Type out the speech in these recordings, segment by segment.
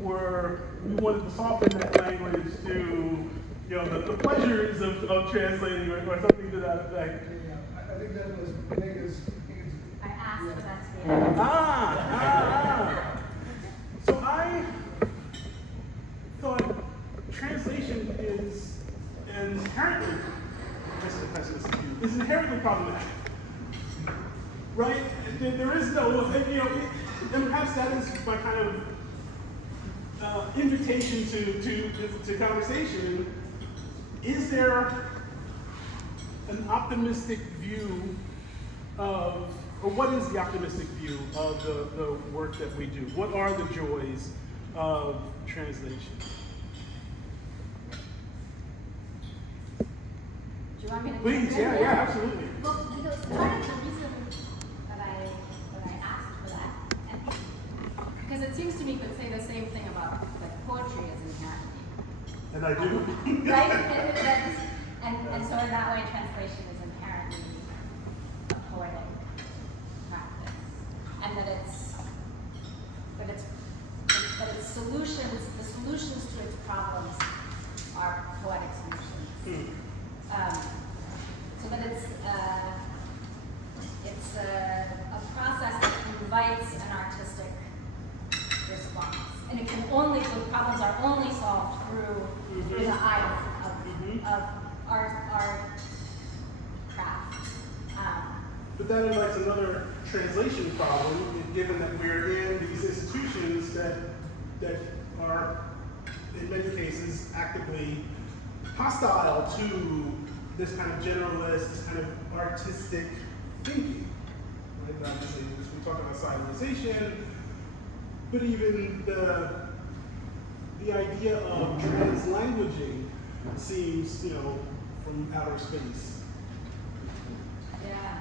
we wanted to soften that language to, the pleasures of translating or something to that effect. I think that was Mega's. I asked for that to be added. So I thought translation is inherently problematic, right? There is no, and perhaps that is my kind of invitation to conversation. Is there an optimistic view of, or what is the optimistic view of the work that we do? What are the joys of translation? Do you want me to? Please, yeah, absolutely. Well, because part of the reason that I asked for that, and because it seems to me you could say the same thing about like poetry as inherently. And I do. Right? And so in that way, translation is inherently a poetic practice, and that its solutions, the solutions to its problems, are poetic solutions. So that it's a process that invites an artistic response, and it can only, the problems are only solved through the eye of art craft. But that invites another translation problem, given that we're in these institutions that are, in many cases, actively hostile to this kind of generalist, this kind of artistic thinking. Right? Obviously, we talk about signalization, but even the idea of translanguaging seems, from outer space. Yeah.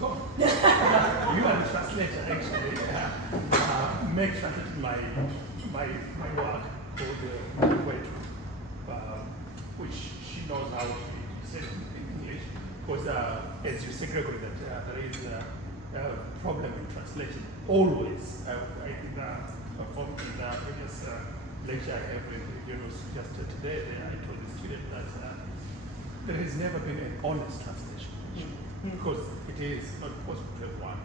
Go. You are the translator, actually. Meg translated my work called Kwetu, which she knows how to say in English. Because, as you say, Gregory, that there is a problem in translation. Always. I think that from the previous lecture I have in the university just today, I told the student that there has never been an honest translation. Because it is not possible to have one.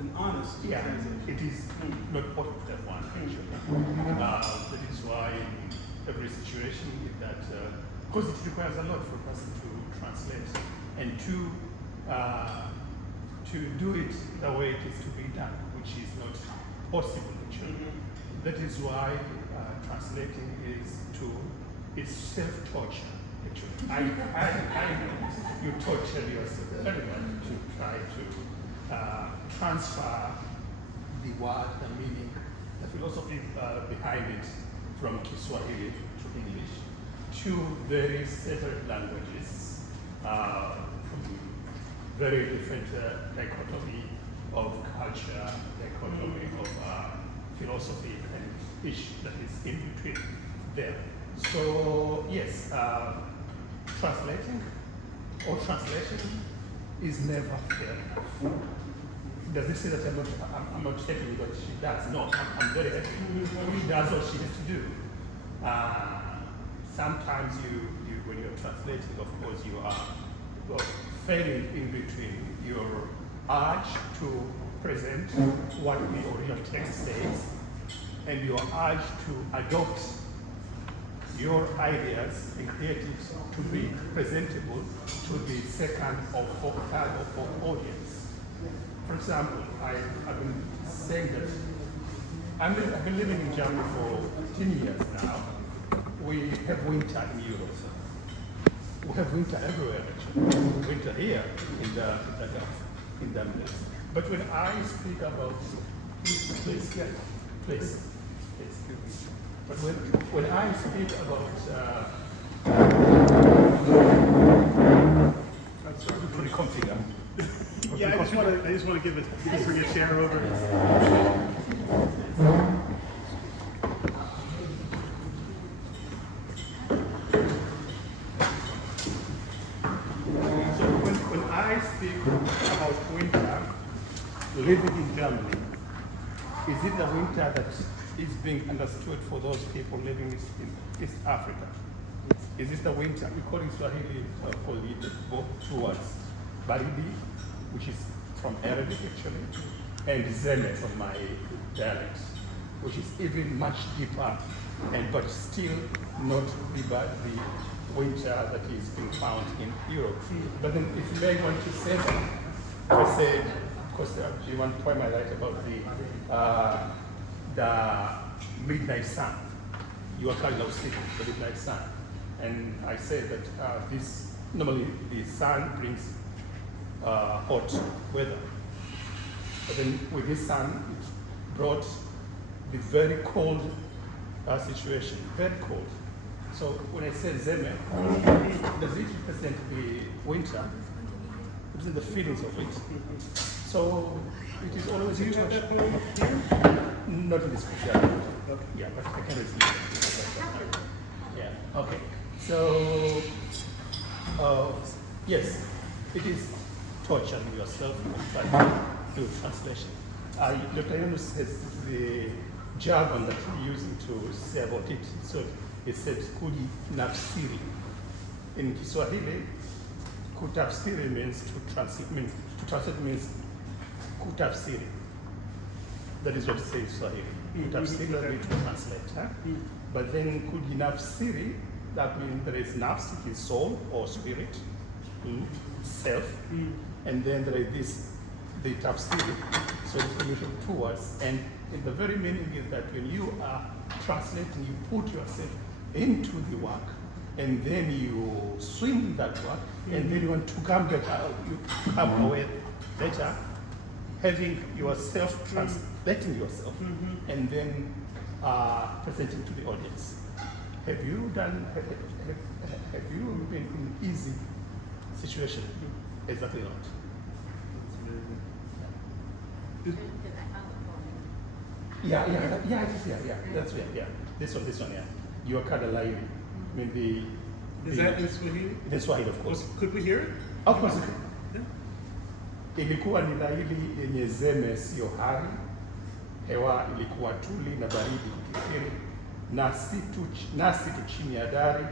An honest translation. It is not possible to have one, actually. That is why in every situation that, because it requires a lot for a person to translate and to do it the way it is to be done, which is not possible, actually. That is why translating is self-torture. I know you torture yourself very much to try to transfer the word, the meaning, the philosophy behind it from Kiswahili to English to very separate languages, from very different dichotomy of culture, dichotomy of philosophy, and each that is in between there. So yes, translating or translation is never fair enough. Does this say that I'm not happy with what she does? No, I'm very happy. She does what she has to do. Sometimes when you're translating, of course, you are failing in between your urge to present what the original text says and your urge to adopt your ideas and create it to be presentable to the second or third or fourth audience. For example, I've been saying that I've been living in Germany for 15 years now. We have winter in Europe. We have winter everywhere, actually. Winter here in the Netherlands. But when I speak about please. But when I speak about that's pretty confident. Yeah, I just want to bring a share over. So when I speak about winter, living in Germany, is it the winter that is being understood for those people living in East Africa? Is it the winter? We call it Swahili, call it both two words. Baridi, which is from Arabic actually, and Zeme from my dialect, which is even much deeper, but still not the winter that is being found in Europe. But then if you may want to say that, I said, of course, you want to point my light about the midnight sun. You are calling out sleeping, the midnight sun. And I said that this, normally the sun brings hot weather. But then with this sun, it brought the very cold situation, very cold. So when I say Zeme, does it represent the winter? It represents the feelings of it. So it is always a touch. Not in this picture. Okay. Yeah, but I can explain it. Yeah, okay. So, yes, it is torturing yourself and trying to do translation. Dr. Yunus says the jargon that we're using to say about it, so it says kujinafsiri. In Kiswahili, kutafsiri means to translate means kutafsiri. That is what it says in Swahili. Kutafsiri means to translate. Huh? But then kujinafsiri, that means there is nafs, it is soul or spirit, self, and then there is this, the tafsiri, so it's combination of two words, and the very meaning is that when you are translating, you put yourself into the work, and then you swim that work, and then you want to come back out, you come away later, having yourself, translating yourself, and then presenting to the audience. Have you been in easy situation? Exactly not. Yeah, it is, yeah. That's right, yeah. This one, yeah. You are kind of live. I mean, Is that in Swahili? The Swahili, of course. Could we hear it? Of course. Yeah. Ilikuwa ni laili yenye zeme sio hari, hewa ilikuwa tuli na baridi kukithiri, nasi tu chini ya dari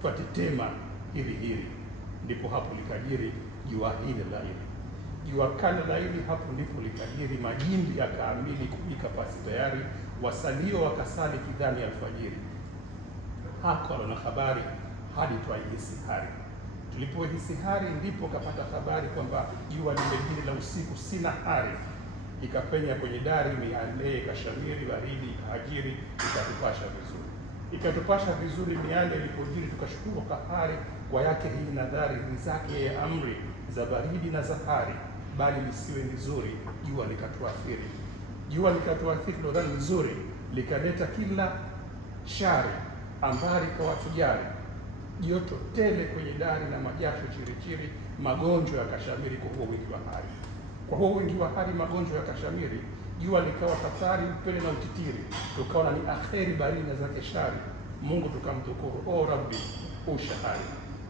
twatetema hiri hiri, ndipo hapo likajiri jua hili laili. Jua kali laili hapo ndipo likajiri, majindi yakaamini kubika pasi tayari, wasalio wakasali kidhani alfajiri. Hako alona habari hadi twaihisi hari. Tulipohisi hari ndipo kapata habari kwamba jua limejiri la usiku sina hari. Ikapenya kwenye dari miale ikashamiri, baridi ikahajiri, ikatupasha vizuri miale ilipojiri, tukashukuru kahari kwa yake hii nadhari, ni zake amri za baridi na zahari, bali lisiwe nzuri jua likatuathiri. Jua likatuathiri ndo dhani nzuri, likaleta kila shari, ambari kwa watu jari, joto tele kwenye dari na majasho chirichiri, magonjwa yakashamiri kwa huo wingi wa hari. Kwa huo wingi wa hari magonjwa yakashamiri, jua likawa tafari, upele na utitiri, tukaona ni akheri baridi na zake shari, Mungu tukamdhukuru, o Rabbi ushahari.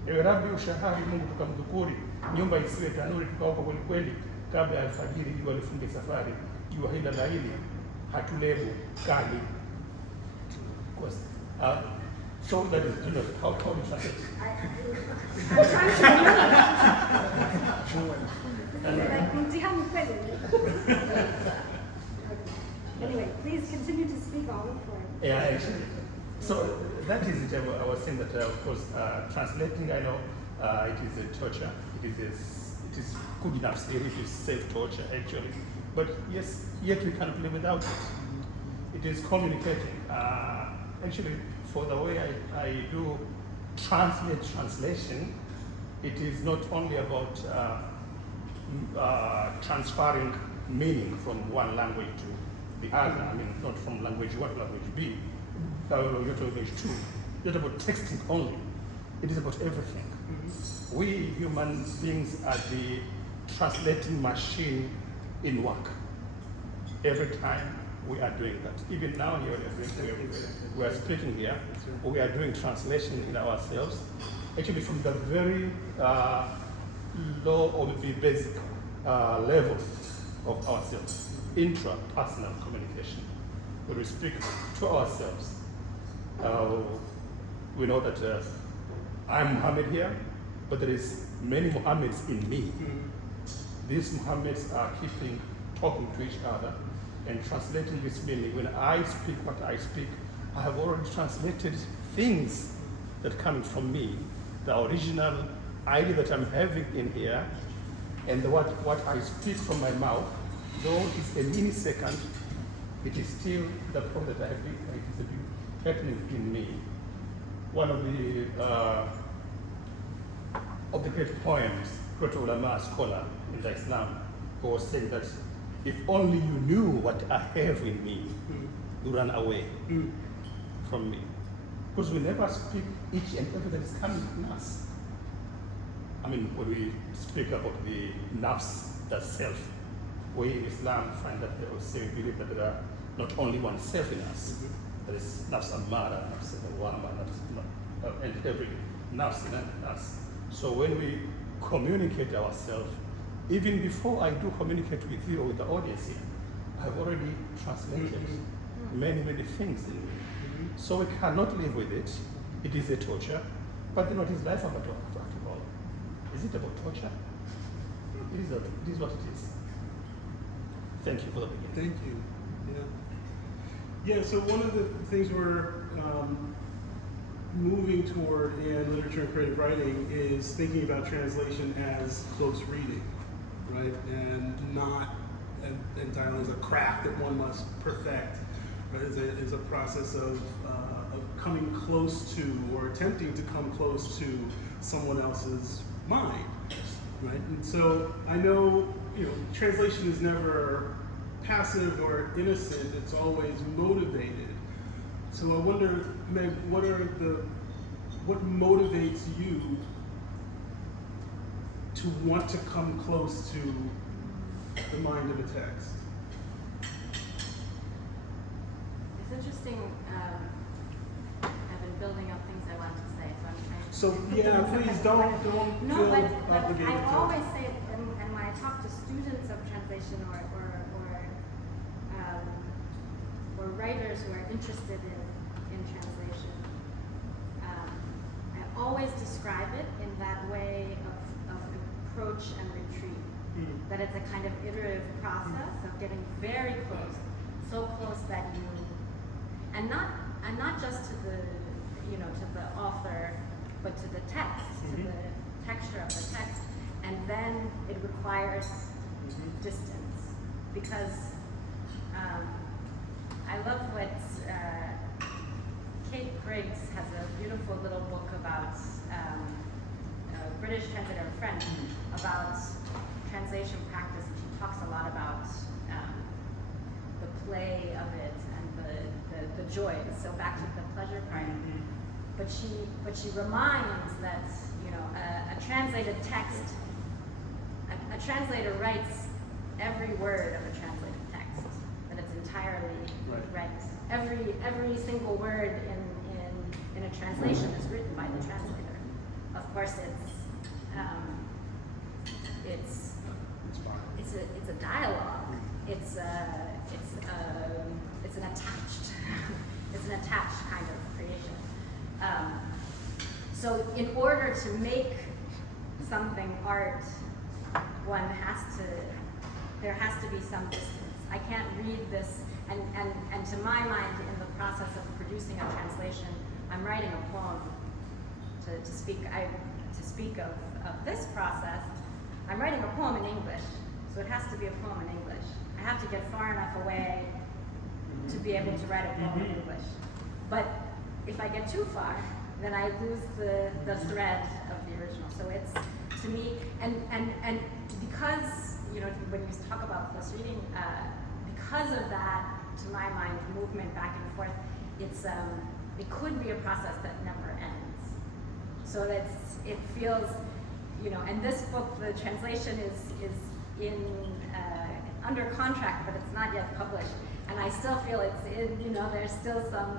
Ewe Rabbi ushahari, Mungu tukamdhukuri, nyumba isiwe tanuri, tukaoka kweli kweli, kabla ya alfajiri jua lifunge safari, jua hila laili hatulebu kali. So that is, how do you translate? I'm trying to remember. Anyway, please continue to speak on it for me. Yeah, actually. So that is it. I was saying that, of course, translating, I know it is a torture. It is good enough. It is self-torture, actually. But yes, yet we can't live without it. It is communicating. Actually, for the way I do translation, it is not only about transferring meaning from one language to the other. I mean, not from language 1 to language B, to language 2. It's not about texting only. It is about everything. We human beings are the translating machine in work. Every time we are doing that. Even now here, we are speaking here, we are doing translation in ourselves. Actually, from the very low or the basic level, of ourselves, intrapersonal communication. When we speak to ourselves, we know that I'm Mohammed here, but there is many Mohammeds in me. These Mohammeds are talking to each other and translating this meaning. When I speak what I speak, I have already translated things that come from me, the original idea that I'm having in here, and what I speak from my mouth, though it's a millisecond, it is still the problem that I have been, it is happening in me. One of the great poems, Kwetu ulama, scholar in the Islam, who was saying that if only you knew what I have in me, you run away from me. Because we never speak each and everything that is coming in us. I mean, when we speak about the nafs, the self, we in Islam find that they also believe that there are not only one self in us, there is nafs amara, nafs awama, and every nafs in us. So when we communicate ourselves, even before I do communicate with you or with the audience here, I've already translated many, many things in me. So we cannot live with it. It is a torture. But then what is life about after all? Is it about torture? It is what it is. Thank you for the beginning. Thank you. Yeah, so one of the things we're moving toward in literature and creative writing is thinking about translation as close reading, right? And not entirely as a craft that one must perfect, but as a process of coming close to or attempting to come close to someone else's mind, right? And so I know, translation is never passive or innocent, it's always motivated. So I wonder, Meg, what motivates you to want to come close to the mind of a text? It's interesting. I've been building up things I want to say, so I'm trying to. So yeah, please don't No, feel but obligated I to. always say it, and when I talk to students of translation or writers who are interested in translation, I always describe it in that way of approach and retreat. That it's a kind of iterative process of getting very close, so close that you, and not just to the author, but to the text, to the texture of the text, and then it requires distance, because I love what Kate Briggs has a beautiful little book about a British translator and French about translation practice, and she talks a lot about the play of it and the joys. So back to the pleasure part. But she reminds that a translated text, a translator writes every word of a translated text, that it's entirely right. Every single word in a translation is written by the translator. Of course, it's a dialogue. It's an attached kind of creation. So in order to make something art, there has to be some distance. I can't read this, and to my mind, in the process of producing a translation, I'm writing a poem. To speak of this process, I'm writing a poem in English, so it has to be a poem in English. I have to get far enough away to be able to write a poem in English. But if I get too far, then I lose the thread of the original. So it's, to me, and because, when you talk about close reading, because of that, to my mind, movement back and forth, it could be a process that never ends. So it feels, and this book, the translation is in under contract, but it's not yet published. And I still feel there's still some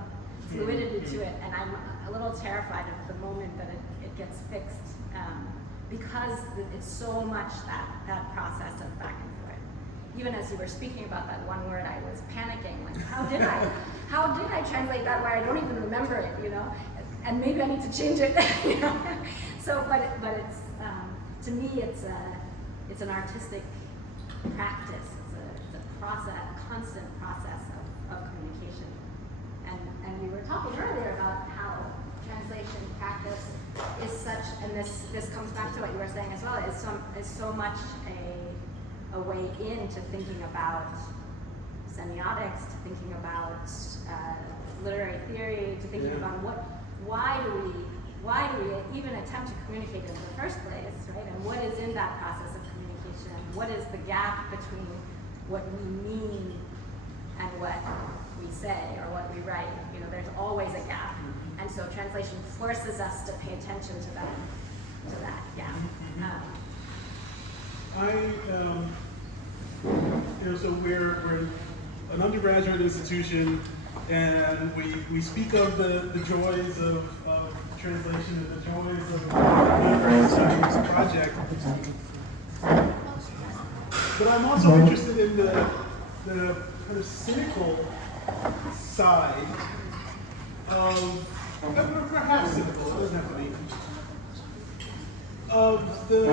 fluidity to it, and I'm a little terrified of the moment that it gets fixed, because it's so much that process of back and forth. even as you were speaking about that one word, I was panicking, like, how did I translate that word? I don't even remember it, you know? And maybe I need to change it, you know? So, but it's, to me, it's an artistic practice. It's a process, constant process of communication. And we were talking earlier about how translation practice is such, and this comes back to what you were saying as well, is so much a way into thinking about semiotics, to thinking about literary theory, to thinking about why do we even attempt to communicate in the first place, right? And what is in that process of communication? What is the gap between what we mean and what we say or what we write? You know, there's always a gap. And so translation forces us to pay attention to that gap. So we're an undergraduate institution, and we speak of the joys of translation and the joys of the undergraduate studies project. But I'm also interested in the kind of cynical side of, perhaps cynical, it doesn't have to be, of the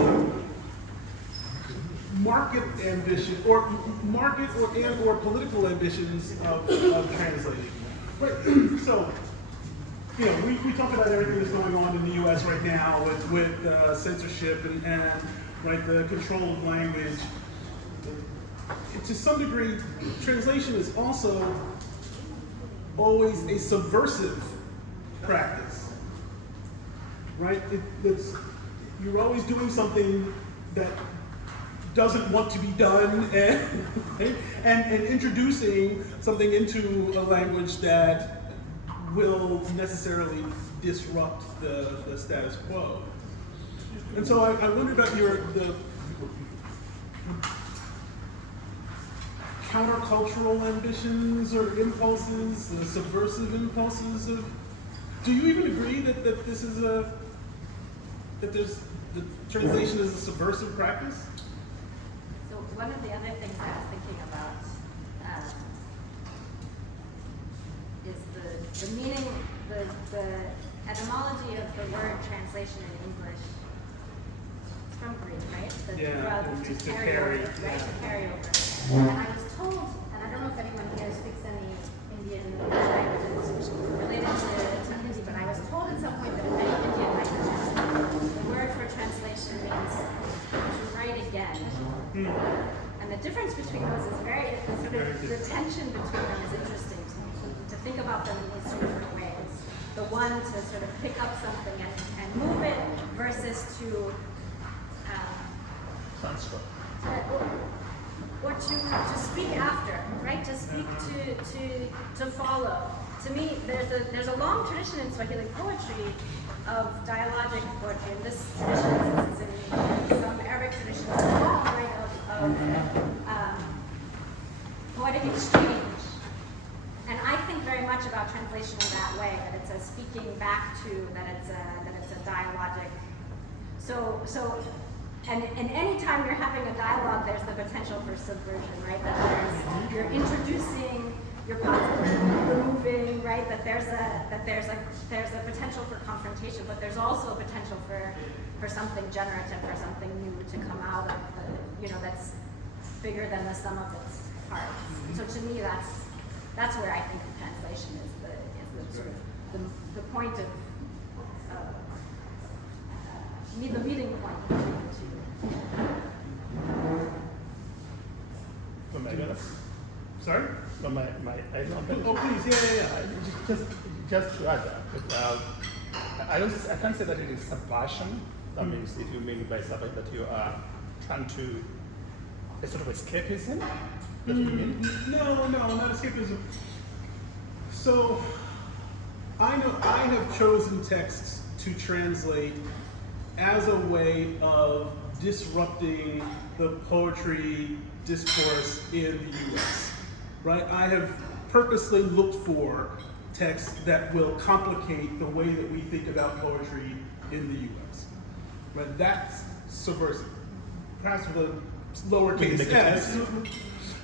market ambition, or market or political ambitions of translating. Right. So, you know, we talk about everything that's going on in the U.S. right now with censorship and right, the control of language. To some degree, translation is also always a subversive practice, right? You're always doing something that doesn't want to be done, and introducing something into a language that will necessarily disrupt the status quo. And so I wonder about the countercultural ambitions or impulses, the subversive impulses of. Do you even agree that this is the translation is a subversive practice? So one of the other things I was thinking about is the meaning, the etymology of the word translation in English. It's from Greek, right? To carry over, right? To carry over. And I was told, and I don't know if anyone here speaks any Indian languages related to Hindi, but I was told at some point that in many Indian languages, the word for translation means to write again. And the difference between those is the tension between them is interesting to think about them in these two different ways. The one to sort of pick up something and move it versus to Transfer. Or to speak after, right? To speak to follow. To me, there's a long tradition in Swahili poetry of dialogic poetry, and this tradition is in some Arabic traditions as well, right? Of poetic exchange. And I think very much about translation in that way, that it's a speaking back to, that it's a dialogic. So and any time you're having a dialogue, there's the potential for subversion, right? That you're introducing, you're possibly removing, right? That there's a potential for confrontation, but there's also a potential for something generative, for something new to come out of that's bigger than the sum of its parts. So to me, that's where I think of translation is the sort of the point of the meeting point between the two. Sorry? Oh, please, yeah. Just to add that, I can't say that it is subversion. That means, if you mean by subversion that you are trying to, a sort of escapism. That you mean? No, not escapism. So, I have chosen texts to translate as a way of disrupting the poetry discourse in the US, right? I have purposely looked for texts that will complicate the way that we think about poetry in the US, right? That's subversive. Perhaps with a lowercase s,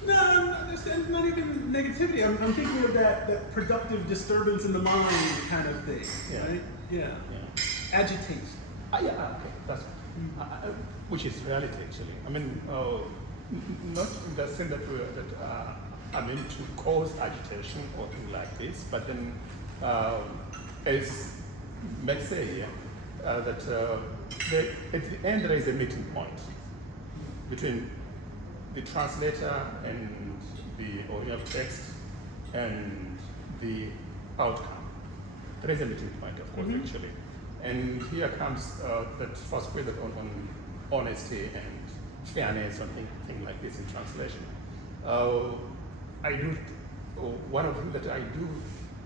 No, it's not even negativity. I'm thinking of that productive disturbance in the mind kind of thing, Yeah. right? Yeah. Yeah. Agitation. Yeah, okay, that's which is reality actually. I mean, not in the sense that I mean to cause agitation or things like this, but then as Meg said here, that at the end there is a meeting point between the translator and the original text and the outcome. There is a meeting point, of course, actually. And here comes that first question on honesty and fairness and things like this in translation. One of the things that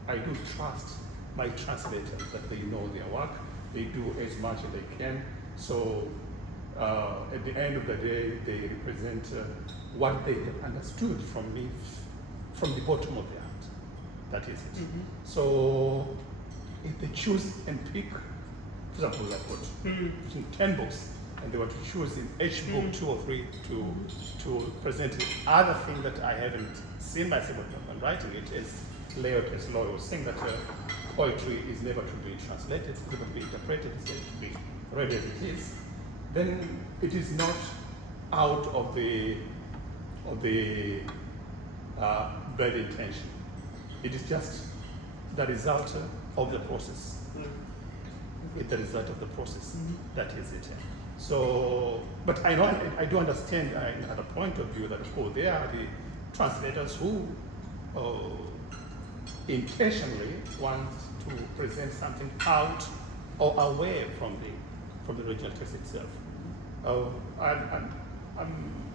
I do trust my translators, that they know their work, they do as much as they can. So at the end of the day, they represent what they have understood from me, from the bottom of their heart. That is it. So if they choose and pick, for example, like what, 10 books, and they want to choose in each book 2 or 3 to present other thing that I haven't seen myself when writing it, as Leo was saying that poetry is never to be translated, it's never to be interpreted, it's never to be read as it is, then it is not out of the bad intention. It is just the result of the process. It's the result of the process. That is it. So, but I know, I do understand another point of view that, of course, there are the translators who intentionally want to present something out or away from the original text itself. I'm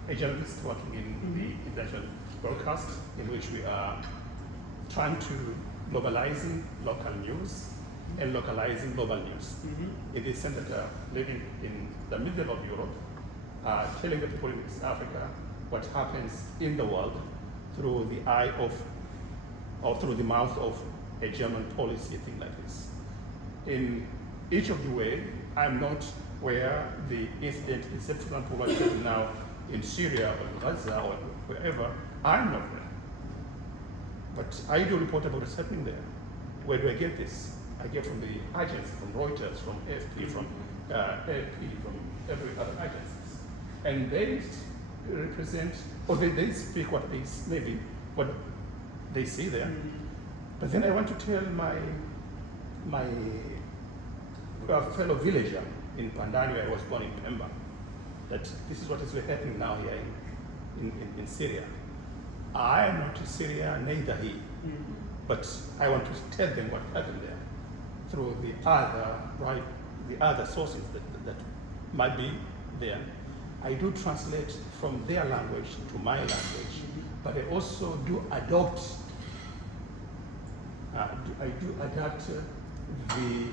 a journalist working in the international broadcast, in which we are trying to globalizing local news and localizing global news. In the sense that living in the middle of Europe, telling the people in East Africa what happens in the world through the eye of, or through the mouth of a German policy, thing like this. In each of the way, I'm not where the incident is, for example, what is now in Syria or in Gaza or wherever, I'm not there. But I do report about what's happening there. Where do I get this? I get from the agency, from Reuters, from AFP, from AP, from every other agencies. And they represent, or they speak what they, maybe what they see there. But then I want to tell my fellow villager in Pandani, where I was born in Pemba, that this is what is happening now here in Syria. I am not in Syria, neither he. But I want to tell them what happened there through the other sources that might be there. I do translate from their language to my language, but I also do adopt. I do adapt the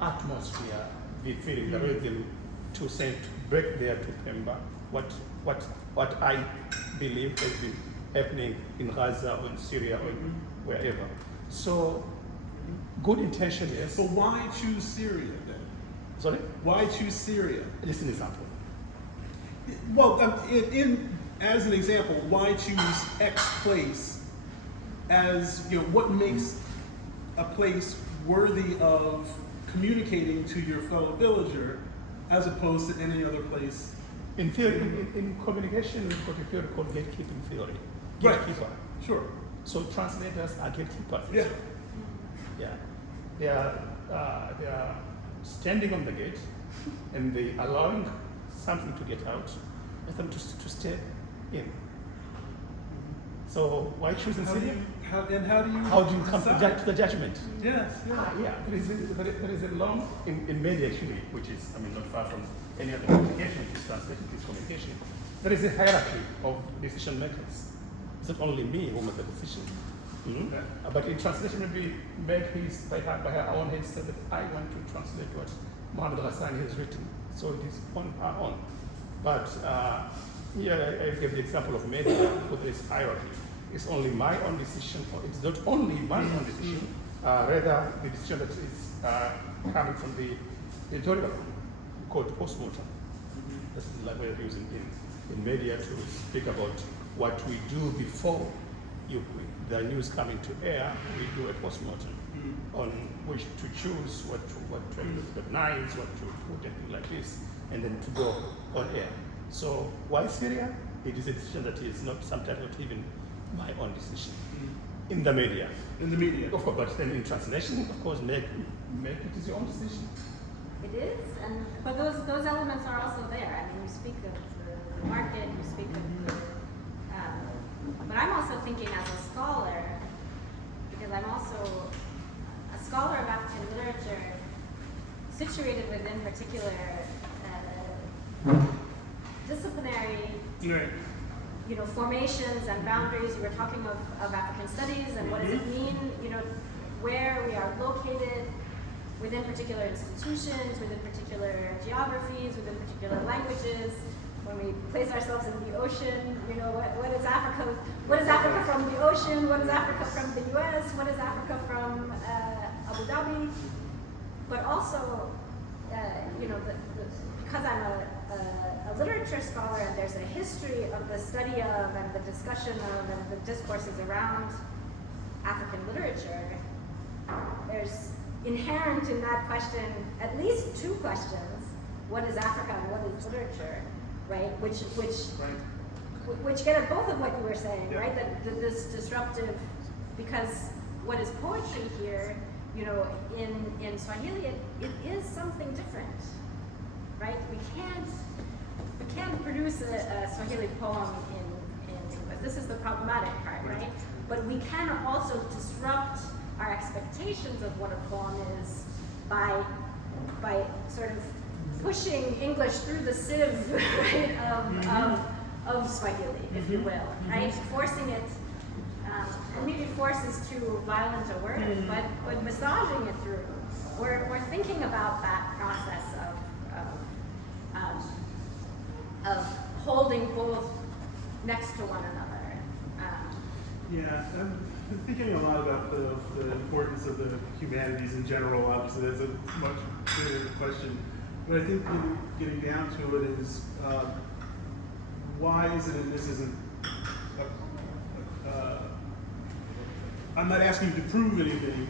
atmosphere, the feeling, the rhythm to send back there to Pemba what I believe has been happening in Gaza or in Syria or wherever. So, good intention, yes. So why choose Syria then? Sorry? Why choose Syria? Just an example. Well, as an example, why choose X place as, what makes a place worthy of communicating to your fellow villager as opposed to any other place? In theory, in communication, we've got a theory called gatekeeping theory. Right. Gatekeeper. Sure. So translators are gatekeepers. Yeah. Yeah. They are standing on the gate and they allowing something to get out and them to stay in. So why choosing Syria? How do you come decide? to the judgment? Yes. Yeah, there is a long, in media actually, which is, not far from any other communication, which is translation, which is communication, there is a hierarchy of decision makers. It's not only me who makes the decision. But in translation, maybe Meg, by her own head, said that I want to translate what Mohammed Ghassani has written. So it is on her own. But here I gave the example of media with this hierarchy. It's only my own decision, or it's not only my own decision, rather the decision that is coming from the editorial called postmortem. This is like we're using in media to speak about what we do before the news coming to air, we do a postmortem on which to choose what to recognize, what to put, and things like this, and then to go on air. So why Syria? It is a decision that is not sometimes not even my own decision. In the media. In the media. Of course, but then in translation, of course, make it is your own decision. It is, but those elements are also there. I mean, you speak of the market, you speak of the, but I'm also thinking as a scholar, because I'm also a scholar of African literature, situated within particular disciplinary, Right. formations and boundaries. You were talking of African studies and what does it mean, where we are located within particular institutions, within particular geographies, within particular languages. When we place ourselves in the ocean, what is Africa? What is Africa from the ocean? What is Africa from the U.S.? What is Africa from Abu Dhabi? But also, because I'm a literature scholar and there's a history of the study of and the discussion of and the discourses around African literature, there's inherent in that question at least two questions. What is Africa and what is literature, right? Which get at both of what you were saying, right? That this disruptive, because what is poetry here, in Swahili, it is something different, right? We can't produce a Swahili poem in English. This is the problematic part, right? But we can also disrupt our expectations of what a poem is by sort of pushing English through the sieve, right, of Swahili, if you will, right? Forcing it, and maybe force is too violent a word, but massaging it through. We're thinking about that process of holding both next to one another. Yeah, I'm thinking a lot about the importance of the humanities in general. Obviously, that's a much bigger question. But I think getting down to it is, why is it, and this isn't, I'm not asking you to prove anything.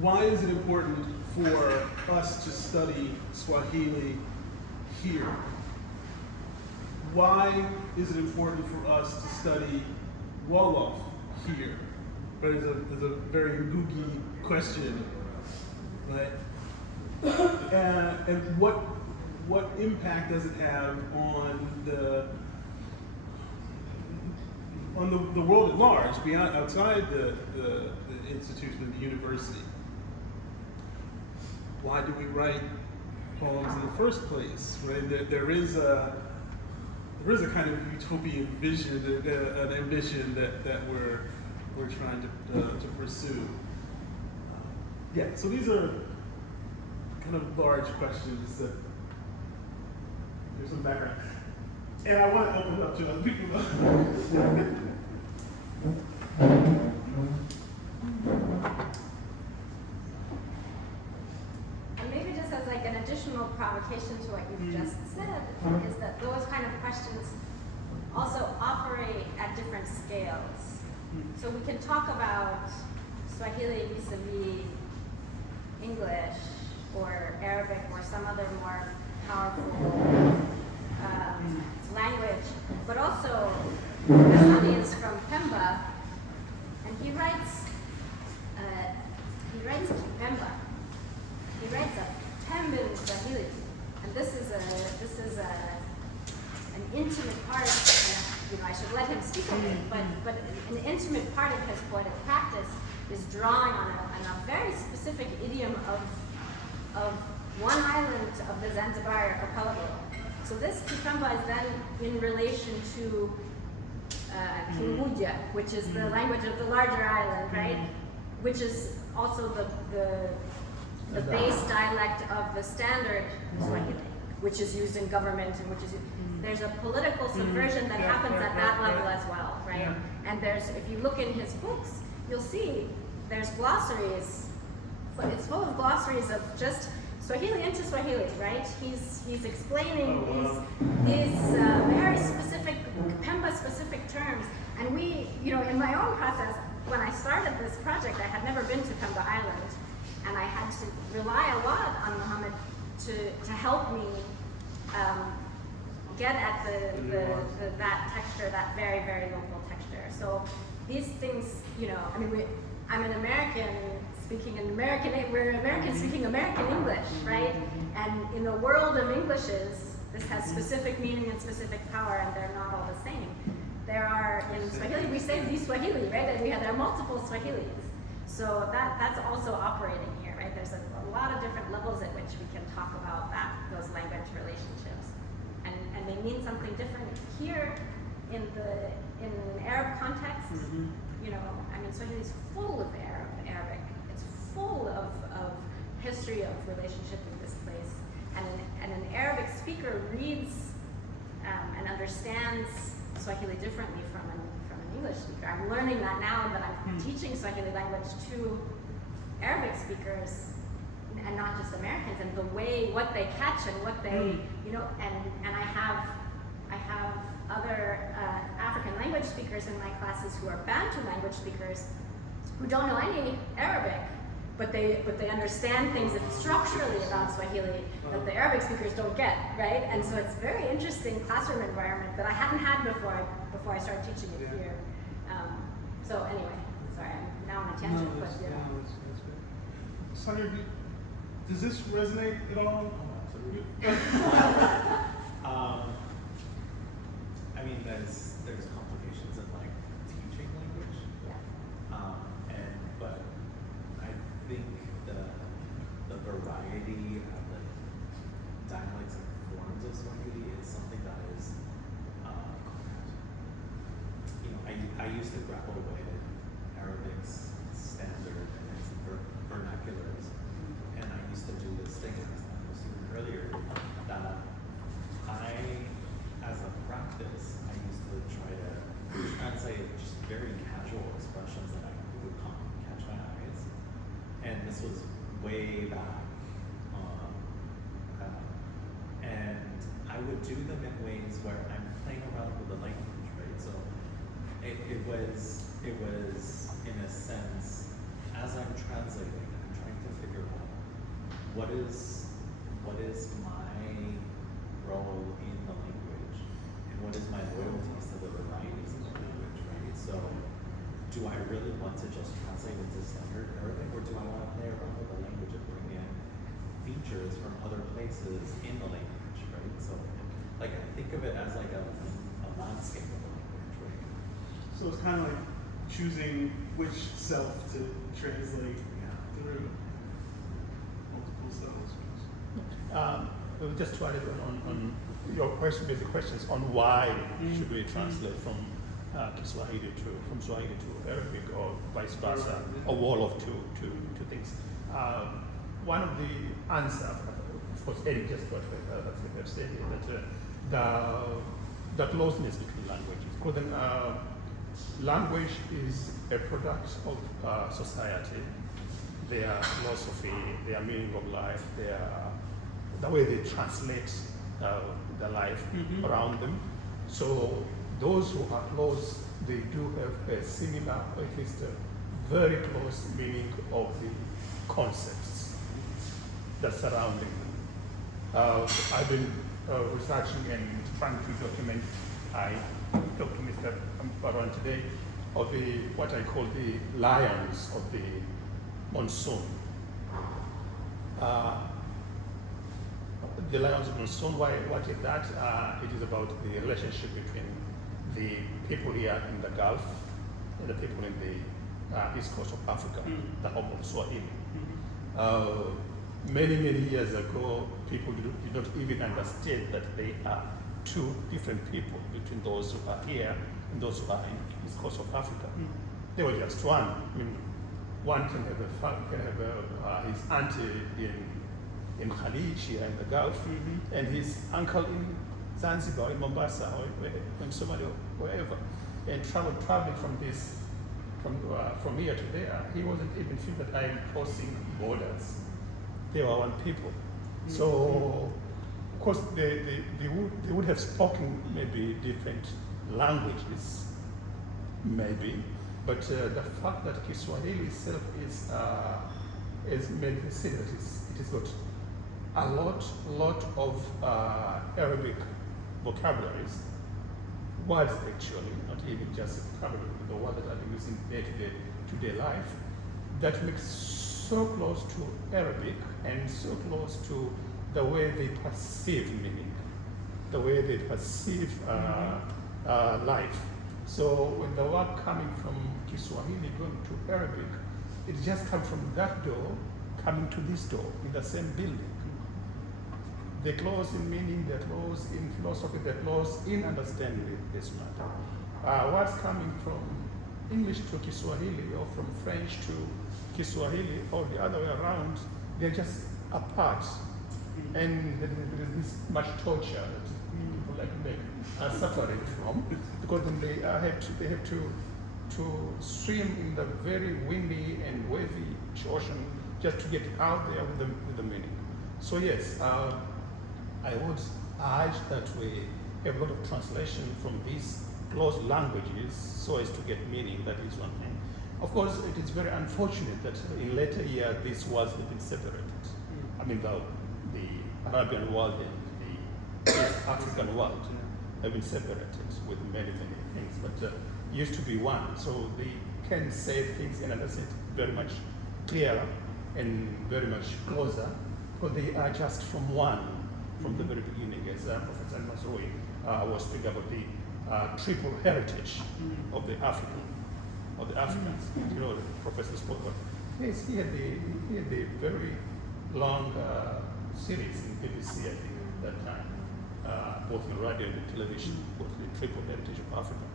Why is it important for us to study Swahili here? Why is it important for us to study Wolof here? But it's a very googie question, right? And what impact does it have on the world at large, beyond outside the institution, the university? Why do we write poems in the first place? Right? There is a kind of utopian vision, an ambition that we're trying to pursue. Yeah. So these are kind of large questions that there's some background, and I want to open it up to other people. And maybe just as like an additional provocation to what you've just said, is that those kind of questions also operate at different scales. So we can talk about Swahili vis-a-vis English or Arabic or some other more powerful language, but also Ghassani is from Pemba, and he writes Pemba. He writes a Pemban Swahili, and this is an intimate part. I should let him speak of it, but an intimate part of his poetic practice is drawing on a very specific idiom of one island of the Zanzibar archipelago. So this Kipemba is then in relation to Kimuja, which is the language of the larger island, right? Which is also the base dialect of the standard Swahili, which is used in government and which is there's a political subversion that happens at that level as well, right? And if you look in his books, you'll see there's glossaries. It's full of glossaries of just Swahili into Swahili, right? He's explaining these very specific, Pemba-specific process, when I started this project, I had never been to Pemba Island, and I had to rely a lot on Mohammed to help me get at that texture, that very, very local texture. So these things, I mean, I'm an American speaking we're Americans speaking American English, right? And in the world of Englishes, this has specific meaning and specific power, and they're not all the same. There are, in Swahili, we say the Swahili, right? And there are multiple Swahilis. So that's also operating here, right? There's a lot of different levels at which we can talk about those language relationships. And they mean something different here in an Arab context. I mean, Swahili is full of Arabic. It's full of history of relationship with this place. And an Arabic speaker reads and understands Swahili differently from an English speaker. I'm learning that now that I'm teaching Swahili language to Arabic speakers and not just Americans, and what they catch and what they, and I have other African language speakers in my classes who are Bantu language speakers who don't know any Arabic, but they understand things structurally about Swahili that the Arabic speakers don't get, right? And so it's a very interesting classroom environment that I hadn't had before I started teaching it here. So anyway, sorry, I'm now on a tangent, but that's good. Sonia, does this resonate at all? I mean, there's complications in like teaching language, but I think the variety of the dialects and forms of Swahili is something that is, I used to grapple with Arabic's standard and its vernaculars, and I used to do this thing, as I was doing earlier, that as a practice, I used to try to translate just very casual expressions that would catch my eyes, and this was way back, and I would do them in ways where I'm playing around with the language, right? So it was in a sense, as I'm translating, I'm trying to figure out what is my role in the language, and what is my loyalties to the varieties of the language, right? So do I really want to just translate into standard Arabic, or do I want to play around with the language and bring in features from other places in the language, right? So like I think of it as like a landscape of the language, right? So it's kind of like choosing which self to translate through multiple selves. Just to add on your question, basic questions on why should we translate from Swahili to Arabic, or vice versa, a wall of two things. One of the answers, of course, Eric just got have said here, that the closeness between languages. Because then, language is a product of society, their philosophy, their meaning of life, the way they translate the life around them. So those who are close, they do have a similar, or at least a very close meaning of the concepts that surrounding them. I've been researching and trying to document. I talked to Mr. Baron today of what I call the lions of the monsoon. The lions of monsoon, what is that? It is about the relationship between the people here in the Gulf and the people in the east coast of Africa, the home of Swahili. Many years ago, people did not even understand that they are two different people between those who are here and those who are in the east coast of Africa. They were just one. I mean, one can have his auntie in Khalij here in the Gulf, and his uncle in Zanzibar, in Mombasa, or in Somalia, wherever. And traveling from here to there, he wasn't even feeling that I'm crossing borders. They were one people. So, of course, they would have spoken maybe different languages, maybe, But the fact that Kiswahili itself is, as Meg said, it has got a lot of Arabic vocabularies, words actually, not even just vocabulary, the words that are used in day-to-day today life, that makes so close to Arabic and so close to the way they perceive meaning, the way they perceive life. So when the word coming from Kiswahili going to Arabic, it just comes from that door coming to this door in the same building. They're close in meaning, they're close in philosophy, they're close in understanding this matter. Words coming from English to Kiswahili or from French to Kiswahili or the other way around, they're just apart. And there is this much torture that people like Meg are suffering from, because then they have to swim in the very windy and wavy ocean just to get out there with the meaning. So yes, I would urge that we have a lot of translation from these close languages so as to get meaning. That is one thing. Of course, it is very unfortunate that in later years these worlds have been separated. I mean, the Arabian world and the East African world have been separated with many things, but used to be one. So they can say things and understand very much clearer and very much closer, because they are just from one, from the very beginning, as Professor Mazrui was speaking about the triple heritage of the Africans. You know, the professor spoke about. Yes, he had the very long series in BBC, I think, at that time, both in radio and television, both the triple heritage of Africa.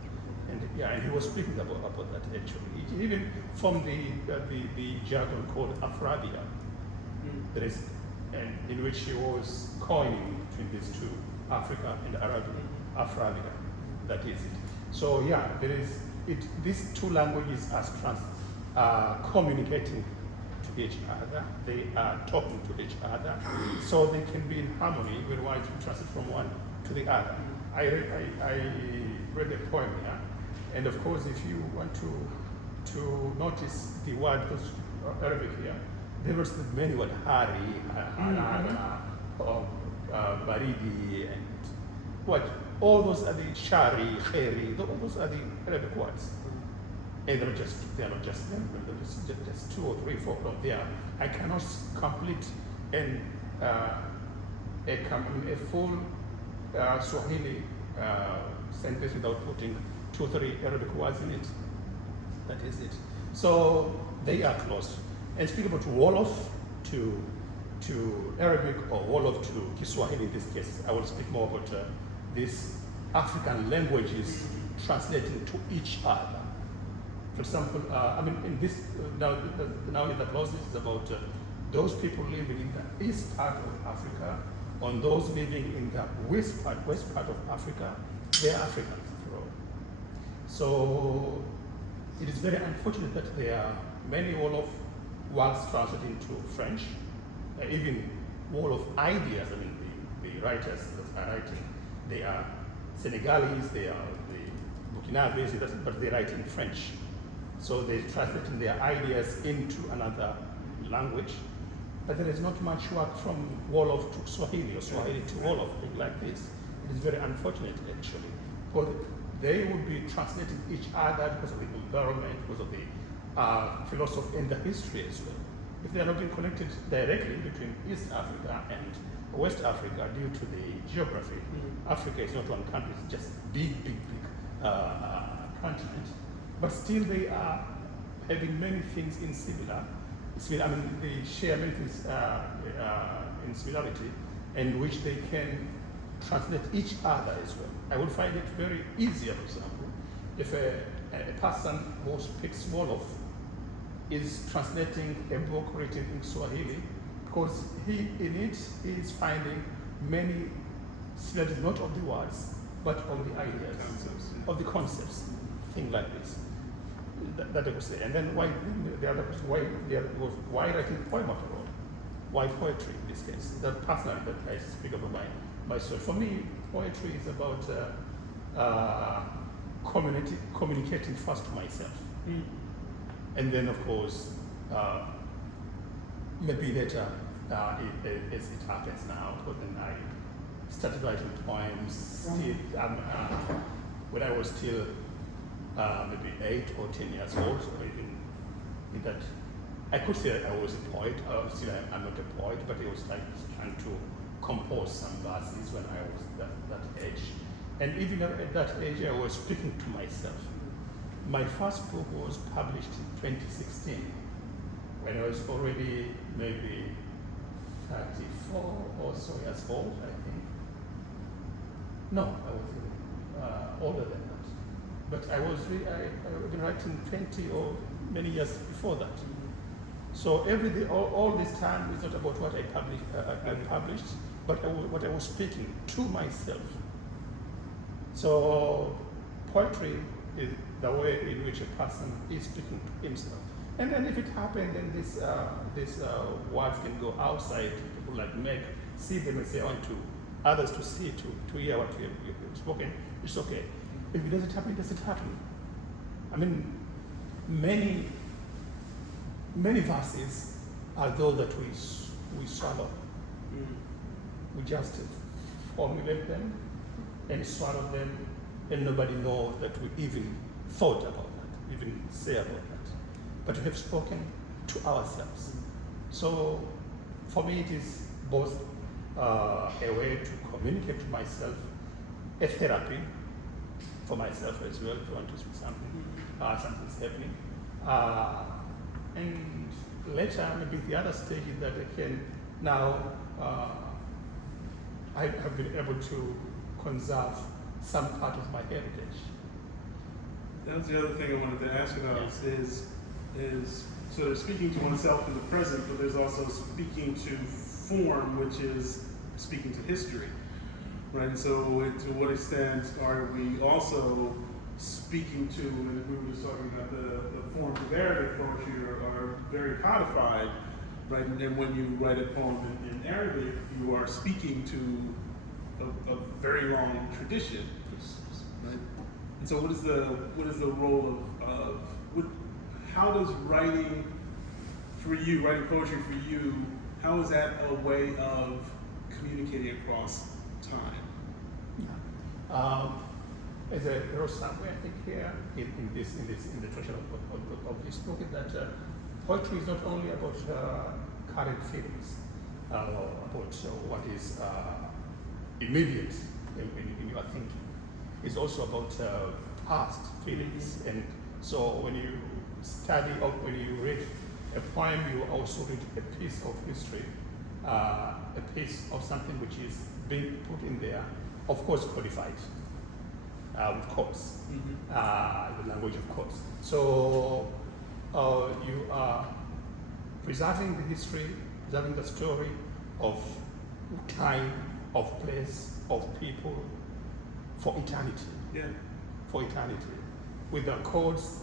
And he was speaking about that actually. Even from the jargon called Afrabia, there is, and in which he was coining between these two, Africa and Arabia, Afrabia, that is it. So yeah, there is these two languages are communicating to each other. They are talking to each other, so they can be in harmony. Otherwise, you translate from one to the other. I read a poem here, and of course, if you want to notice the word, because Arabic here, there was many words, hari, harara, baridi, and what? All those are the shari, khairi, all those are the Arabic words. And they're not just them, they're just 2 or 3, 4 of them. I cannot complete a full Swahili sentence without putting 2 or 3 Arabic words in it. That is it. So they are close. And speaking about Wolof to Arabic or Wolof to Kiswahili in this case, I will speak more about these African languages translating to each other. For example, I mean, in this now in the clause is about those people living in the east part of Africa, and those living in the west part of Africa. They are Africans after all. So it is very unfortunate that there are many Wolof words translated into French, even Wolof ideas. I mean, the writers that are writing, they are Senegalese, they are the Burkinabes, but they write in French. So they translate their ideas into another language. But there is not much work from Wolof to Swahili or Swahili to Wolof like this. It is very unfortunate actually, because they would be translating each other because of the environment, because of the philosophy and the history as well. If they are not being connected directly between East Africa and West Africa due to the geography, Africa is not one country, it's just big continent. But still they are having many things in similar. I mean, they share many things in similarity, and which they can translate each other as well. I would find it very easier, for example, if a person who speaks Wolof is translating a book written in Swahili, because he in it is finding many similarities, not of the words, but of the ideas, of the concepts, things like this. That I would say. And then why the other question? Why writing poem after all? Why poetry in this case? That personally that I speak about myself. For me, poetry is about communicating first to myself. And then, of course, maybe later, as it happens now, but then I started writing poems still, when I was still maybe 8 or 10 years old, or even in that. I could say I was a poet. Still, I'm not a poet, but I was like trying to compose some verses when I was that age. And even at that age, I was speaking to myself. My first book was published in 2016, when I was already maybe 34 or so years old, I think. No, I was older than that. But I've been writing 20 or many years before that. So all this time is not about what I published, but what I was speaking to myself. So poetry is the way in which a person is speaking to himself. And then if it happened, then these words can go outside to people like Meg, see them and say, I want to others to see, to hear what you've spoken. It's okay. If it doesn't happen, it doesn't happen. I mean, many verses are those that we swallow. We just formulate them and swallow them, and nobody knows that we even thought about that, even say about that. But we have spoken to ourselves. So for me, it is both a way to communicate to myself, a therapy for myself as well, if you want to speak something, something's happening. And later, maybe the other stage is that I can now, I have been able to conserve some part of my heritage. That was the other thing I wanted to ask about is sort of speaking to oneself in the present, but there's also speaking to form, which is speaking to history, right? And so to what extent are we also speaking to, and we were just talking about the forms of Arabic poetry are very codified, right? And then when you write a poem in Arabic, you are speaking to a very long tradition, right? And so what is the role of how does writing poetry for you, how is that a way of communicating across time? As I wrote somewhere, I think here in the tradition of this book, is that poetry is not only about current feelings, about what is immediate in your thinking. It's also about past feelings, and so when you study or when you read a poem, you also read a piece of history, a piece of something which is being put in there, of course codified, with quotes, the language of quotes. So you are preserving the history, preserving the story of time, of place, of people for eternity. Yeah. For eternity. With the codes,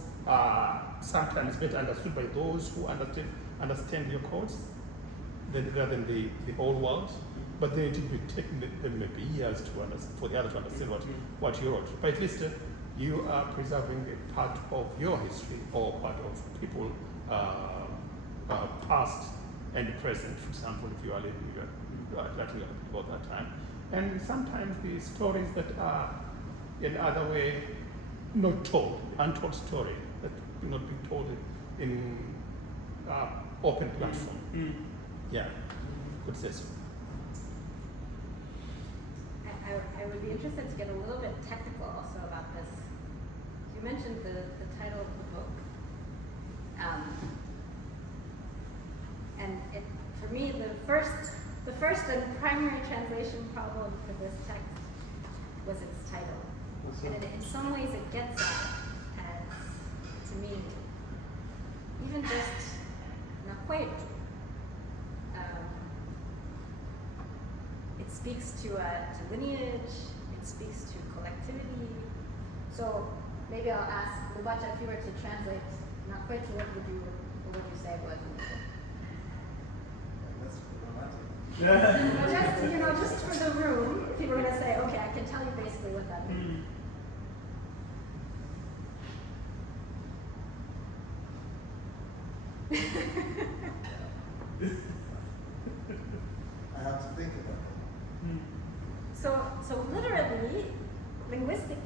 sometimes better understood by those who understand your codes rather than the whole world. But then it will be taking them maybe years to understand, for the other to understand what you wrote. But at least you are preserving a part of your history or part of people past and present. For example, if you are living, you are writing about that time. And sometimes the stories that are in other way not told, untold story that will not be told in open platform. Yeah, could say so. I would be interested to get a little bit technical also about this. You mentioned the title of the book. And for me, the first and primary translation problem for this text was its title. And in some ways it gets at, to me, even just Kwetu. It speaks to lineage, it speaks to collectivity. So maybe I'll ask Lubacha, if you were to translate Kwetu, what would you say was in the book? Just for the room, people are going to say, okay, I can tell you basically what that means.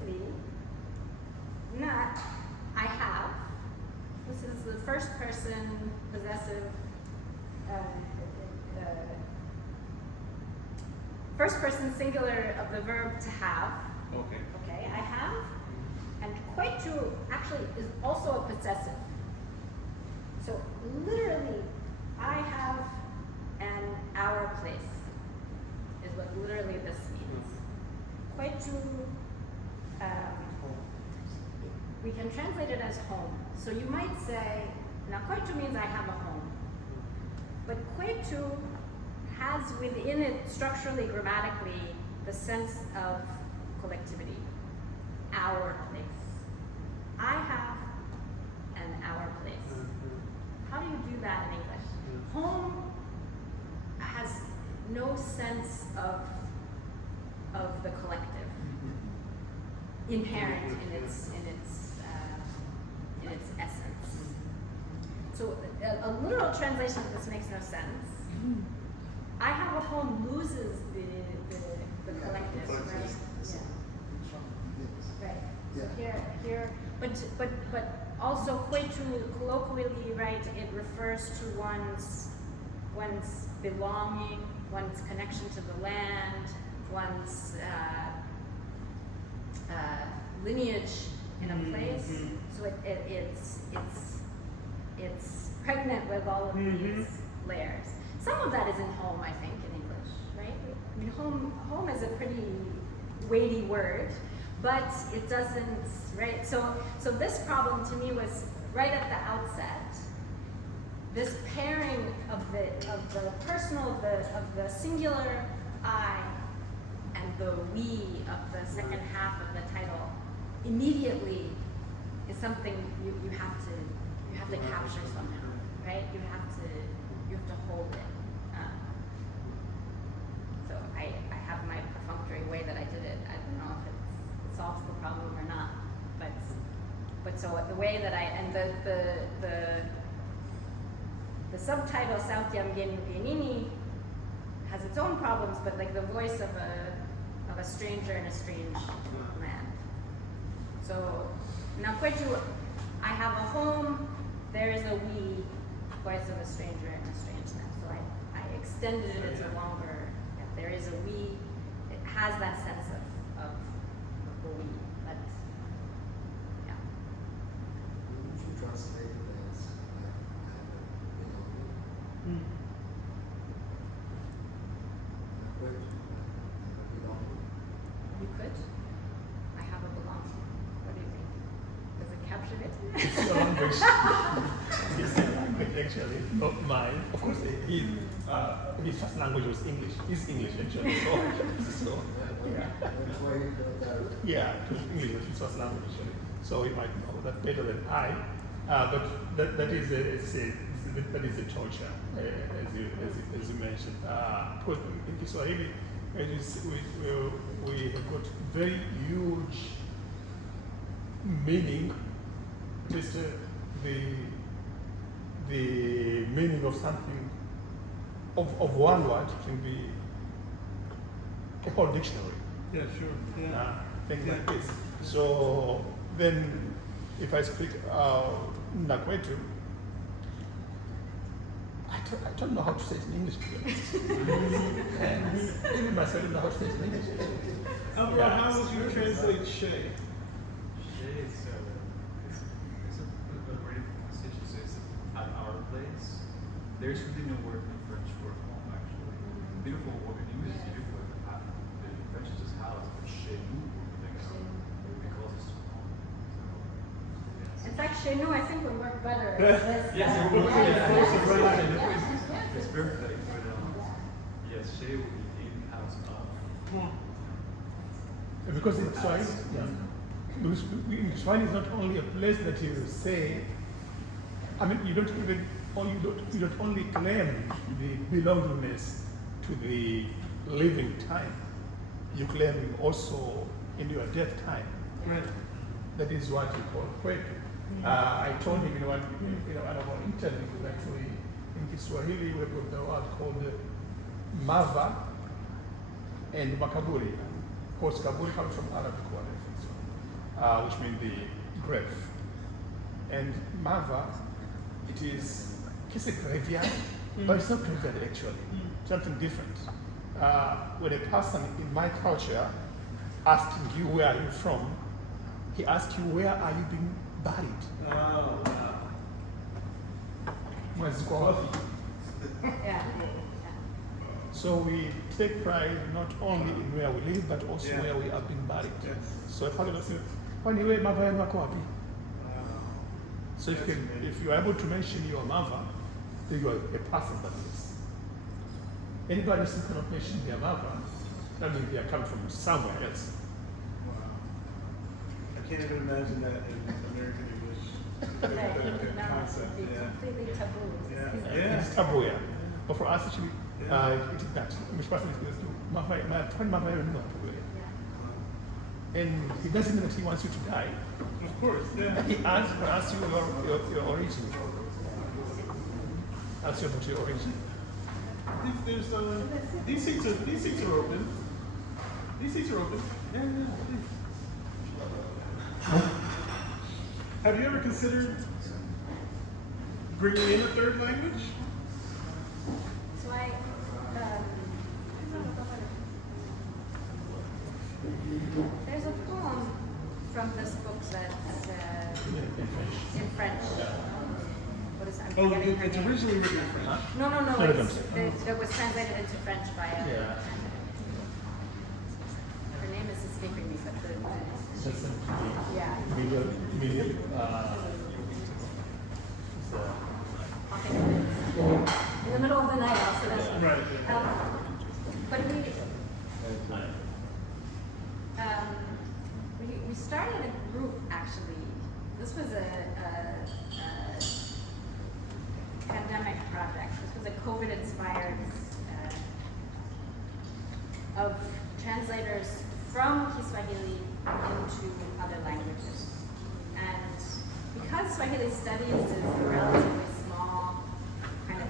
implicitly, not, I have. This is the first person possessive, first person singular of the verb to have. Okay. Okay, I have. And Kwetu actually is also a possessive. So literally, I have an our place is what literally this means. Kwetu, we can translate it as home. So you might say, now Kwetu means I have a home. But Kwetu has within it, structurally, grammatically, the sense of collectivity. Our place. I have an our place. How do you do that in English? Home has no sense of the collective inherent in its essence. So a literal translation of this makes no sense. I have a home loses the collective, right? Yeah. Right. So here, but also Kwetu colloquially, right? It refers to one's belonging, one's connection to the land, one's lineage in a place. So it's pregnant with all of these layers. Some of that is in home, I think, in English, right? I mean, home is a pretty weighty word, but it doesn't, right? So this problem to me was right at the outset. This pairing of the personal, of the singular I, and the we of the second half of the title immediately is something you have to capture somehow, right? You have to hold it. So I have my perfunctory way that I did it. I don't know if it solves the problem or not, but so the way that the subtitle Sauti Mgeni Ugenini has its own problems, but like the voice of a stranger in a strange land. So now Kwetu, I have a home, there is a we, voice of a stranger in a strange land. So I extended it into longer. If there is a we, it has that sense of the we. But yeah. Would you translate it as I have a belonging? You could. I have a belonging. What do you think? Does it capture it? It's a language. It's a language actually, not mine. Of course, his first language was English. He's English actually, so yeah. That's why you know that. Yeah, English was his first language actually. So he might know that better than I. But that is a torture, as you mentioned. Because in Kiswahili, we have got very huge meaning. Just the meaning of something of one word can be a whole dictionary. Yeah, sure. Yeah. Things like this. So then, if I speak Nakwetu, I don't know how to say it in English. And even myself, I don't know how to say it in English. How would you translate Shay? It's a very pronunciation, so it's at our place. There's really no word in French for home, actually. Beautiful word in English is beautiful, the French is just house, but chez nous, because it's home. So, In fact, chez nous, I think would work better. yes, it would work. It's perfect, but yes, chez would be in house of. Because in Swahili, because in Swahili is not only a place that you say. I mean, you don't only claim the belongingness to the living time. You claim also in your death time. Right. That is what you call Kwetu. I told him in one of our interviews that in Kiswahili we've got the word called Mava and Makaburi. Of course, Kaburi comes from Arabic word. which means the grave. And Mava, it's a graveyard, but it's not graveyard actually, something different. When a person in my culture asking you where are you from, he asks you where are you being buried. Oh, Mwaziko. Yeah. So we take pride not only in where we live, but also Yeah. where we are being buried. Yes. So if I say, anyway, Mava and Makwabi. So if you are able to mention your mother, then you are a person that is. Anybody who cannot mention their mother, that means they are coming from somewhere else. I can't even imagine that in American English. Right. No, Concept, it'd be yeah. completely taboo. Yeah. Yeah. It's taboo, yeah. But for us, actually, it is not. Which person is going to Mava, and it doesn't mean that he wants you to die. Of course, yeah. He asks you your origin. Asks you about your origin. There's these seats are open. These seats are open. Yeah, yeah. Have you ever considered bringing in a third language? So there's a poem from this book that in French. What is it? I'm Oh, forgetting her it's name. originally written in French. No, No, it was translated into French by a. Yeah. Her name is escaping me, but yeah. I'll think of it. In the middle of the night, I'll sit down. Right. But we started a group actually. This was a pandemic project. This was a COVID-inspired of translators from Kiswahili into other languages. And because Swahili studies is a relatively small kind of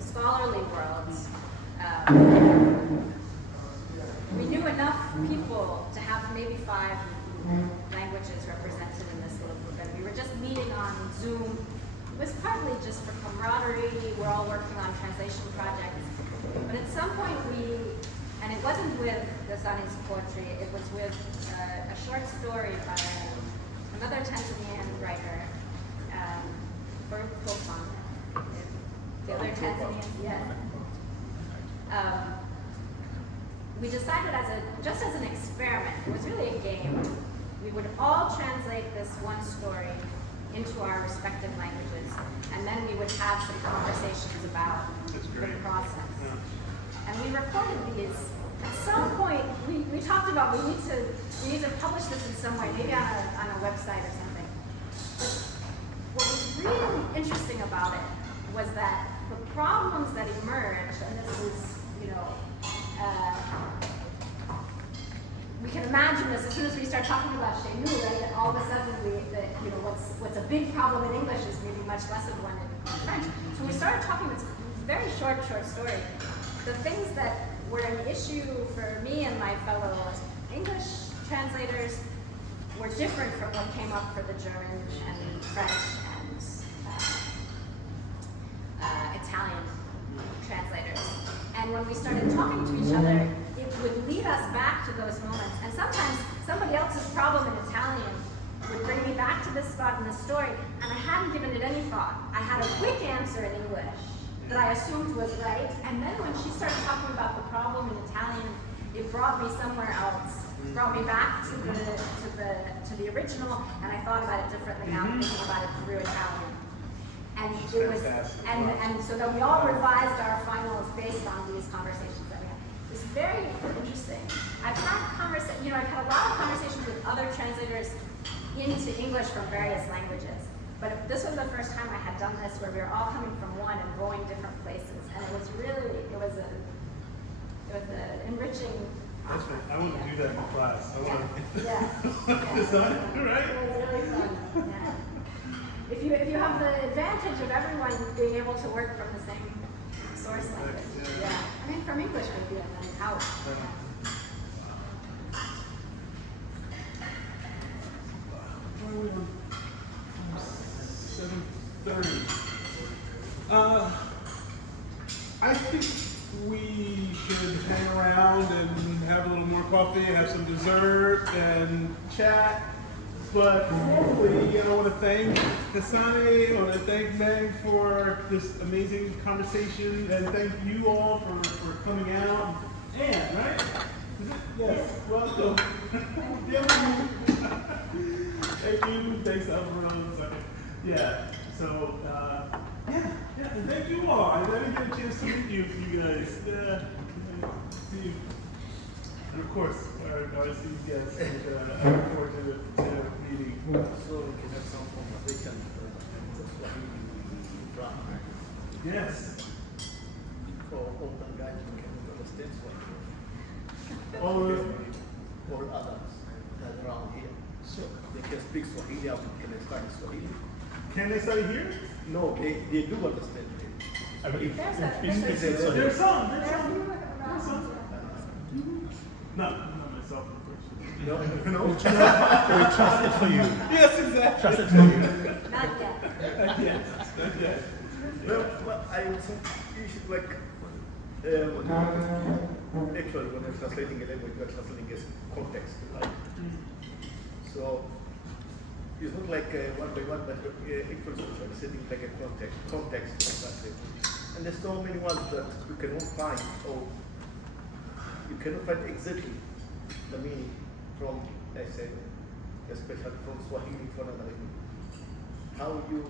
scholarly world, we knew enough people to have maybe 5 languages represented in this little group. And we were just meeting on Zoom. It was partly just for camaraderie. We're all working on translation projects. But at some point and it wasn't with Ghassani's poetry, it was with a short story by another Tanzanian writer, Berg Kopan. The other Tanzanian, yeah. We decided just as an experiment, it was really a game, we would all translate this one story into our respective languages, and then we would have some conversations about the process. Yeah. And we recorded these. At some point, we talked about we need to publish this in some way, maybe on a website or something. But what was really interesting about it was that the problems that emerged, and this is, we can imagine this as soon as we start talking about Shenu, right? That all of a sudden what's a big problem in English is maybe much less of one in French. So we started talking this very short story. The things that were an issue for me and my fellow English translators were different from what came up for the German and French and Italian translators. And when we started talking to each other, it would lead us back to those moments. And sometimes somebody else's problem in Italian would bring me back to this spot in the story, and I hadn't given it any thought. I had a quick answer in English that I assumed was right, and then when she started talking about the problem in Italian, it brought me somewhere else. It brought me back to the original, and I thought about it differently now, thinking about it through Italian. And it was, and so that we all revised our finals based on these conversations that we had. It's very interesting. I've had I've had a lot of conversations with other translators into English from various languages. But this was the first time I had done this where we were all coming from one and going different places. And it was an enriching. That's right. I want to do that in class. Yeah. It's not right. It was really fun. Yeah. If you have the advantage of everyone being able to work from the same source language. Yeah. I mean, from English maybe, and then out. 11:30. I think we should hang around and have a little more coffee, have some dessert, and chat. But hopefully, I want to thank Ghassani, I want to thank Meg for this amazing conversation, and thank you all for coming out. And, right? Is it? Yes. Welcome. Thank you. Thanks, Alvaro. Yeah. So, yeah, and thank you all. I didn't get a chance to meet you guys. Yeah. See you. And of course, our esteemed guests. And, I look forward to meeting. So we can have some conversation from Yes. for all the guys who can understand Swahili. All Or others that are around here. So they can speak Swahili or can they study Swahili? Can they study here? No, they do understand it. I mean, if There's we a- speak there's a- Swahili. There's some. Not myself, of course. No, We trust it for you. Yes, exactly. Trust it for you. Not yet. Yes, yes. well, I also you should like actually when I'm translating a language, you're translating as context, right? So it's not like one by one, but equal social setting like a context of translation. And there's so many ones that you cannot find, or you cannot find exactly the meaning from, I said, especially from Swahili to another language. How you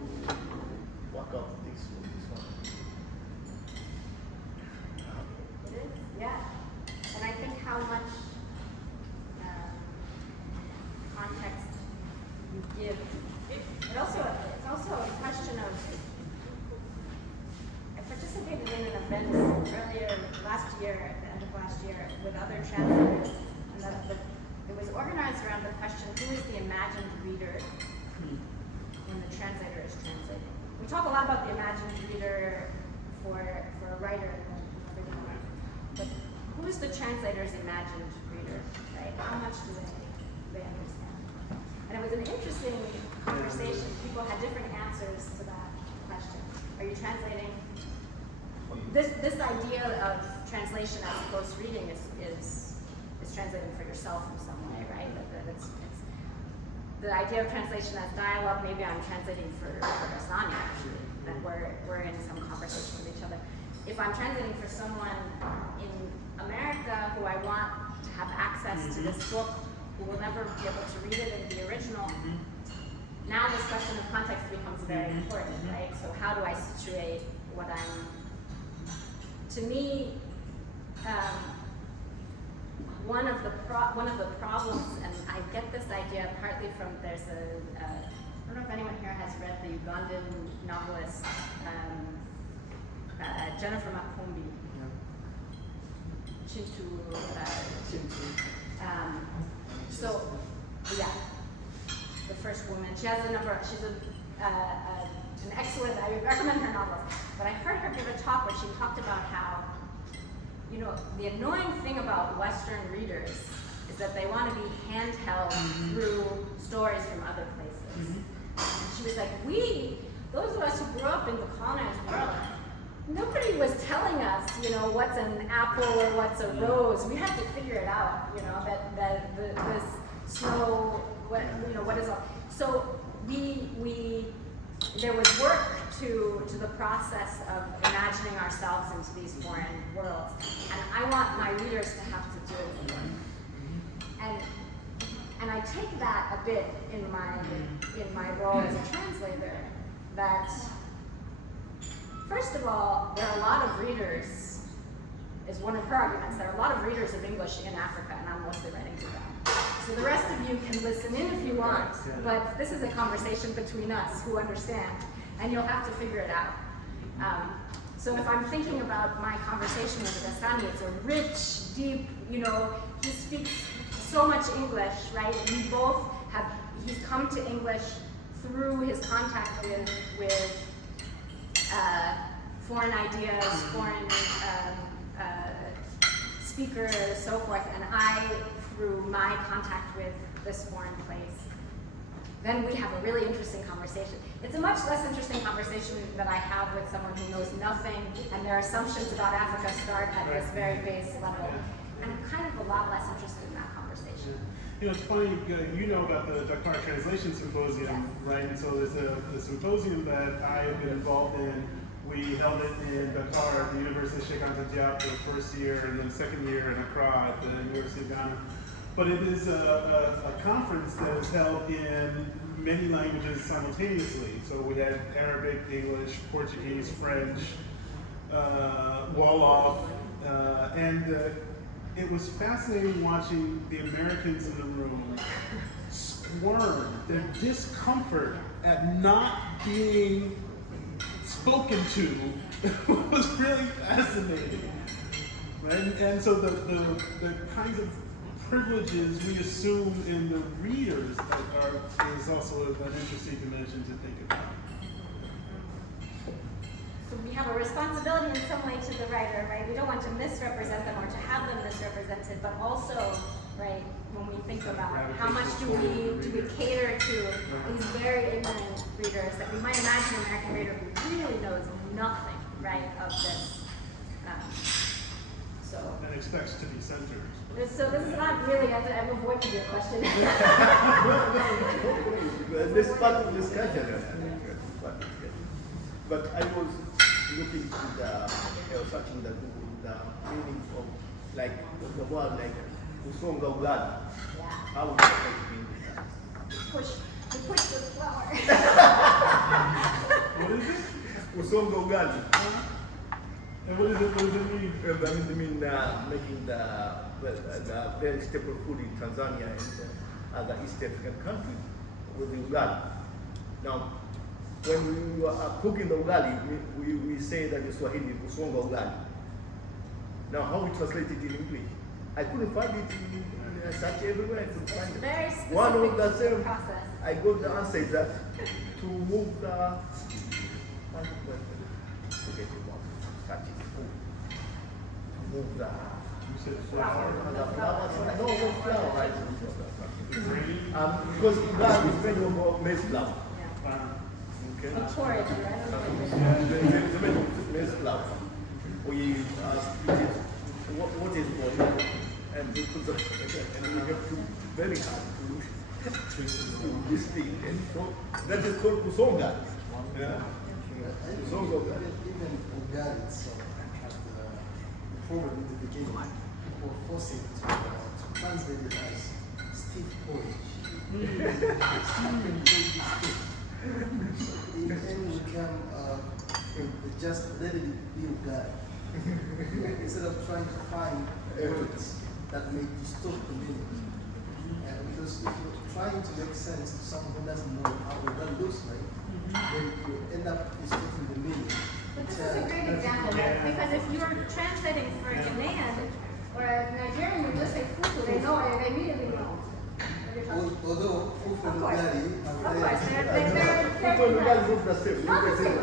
work out this one? It is, yeah. And I think how much context you give. It's also a question of. I participated in an event earlier last year, at the end of last year, with other translators, and it was organized around the question: who is the imagined reader when the translator is translating? We talk a lot about the imagined reader for a writer, but who is the translator's imagined reader, right? How much do they understand? And it was an interesting conversation. People had different answers to that question. Are you translating? This idea of translation as close reading is translating for yourself in some way, right? That it's the idea of translation as dialogue. Maybe I'm translating for Ghassani actually, that we're in some conversation with each other. If I'm translating for someone in America who I want to have access to this book, who will never be able to read it in the original, now this question of context becomes very important, right? So how do I situate what I'm, to me, one of the problems, and I get this idea partly from, there's I don't know if anyone here has read the Ugandan novelist, Jennifer Makumbi. So, yeah, the first woman. She has a number. She's an excellent. I recommend her novels. But I heard her give a talk where she talked about how, the annoying thing about Western readers is that they want to be handheld through stories from other places. And she was like, those of us who grew up in the colonized world, nobody was telling us, what's an apple or what's a rose. We had to figure it out, that the snow, what is all. So there was work to the process of imagining ourselves into these foreign worlds, and I want my readers to have to do it for me. And I take that a bit in my role as a translator, that first of all, there are a lot of readers, is one of her arguments, there are a lot of readers of English in Africa, and I'm mostly writing to them. So the rest of you can listen in if you want, but this is a conversation between us who understand, and you'll have to figure it out. So if I'm thinking about my conversation with Ghassani, it's a rich, deep, he speaks so much English, right? He's come to English through his contact with foreign ideas, foreign speakers, so forth, and I, through my contact with this foreign place. then we have a really interesting conversation. It's a much less interesting conversation that I have with someone who knows nothing, and their assumptions about Africa start at this very base level. And I'm kind of a lot less interested in that conversation. You know, it's funny, you know about the Dakar Translation Symposium, right? And so there's a symposium that I have been involved in. We held it in Dakar at the University of Sheikh Anta Diop for the first year, and then second year in Accra at the University of Ghana. But it is a conference that is held in many languages simultaneously. So we had Arabic, English, Portuguese, French, Wolof, and it was fascinating watching the Americans in the room squirm, their discomfort at not being spoken to was really fascinating. Right? And so the kinds of privileges we assume in the readers is also an interesting dimension to think about. So we have a responsibility in some way to the writer, right? We don't want to misrepresent them or to have them misrepresented, but also, right, when we think about how much do we cater to these very ignorant readers that we might imagine an American reader who really knows nothing, right, of this. And expects to be centered. So this is not really, I'm avoiding your question. This part of discussion. But I was looking to searching the meaning of like the word like Usonga Ugali. How would you mean that? Push the flower. What is it? Usonga Ugali. And what does it mean? I mean making the very staple food in Tanzania and other East African countries with the ugali. Now, when we are cooking the ugali, we say that in Swahili, kusonga ugali. Now, how we translate it in English? I couldn't find it in search everywhere. I couldn't find it. Very specific One of the same process. I got the answer is that to move the move the You said flower. flower. Because ugali is made of maize flour. Okay. A porridge, right? It's made of maize flour. We split it. What is boiled? And we put the and we have to very hard to this thing. And so that is called kusonga. Yeah. Kusonga ugali. Even ugali itself had the problem in the beginning for forcing to translate it as stiff porridge. Steaming porridge is stiff. In the end, we can just let it be ugali. Instead of trying to find words that may distort the meaning. Because if you're trying to make sense to someone who doesn't know how that looks like, then you end up distorting the meaning. But this is a great example, right? Because if you're translating for a Ghanaian or a Nigerian, you just say fufu, they know it, they immediately know. Although fufu and ugali Of course, they're Fufu and ugali look the same. not the same,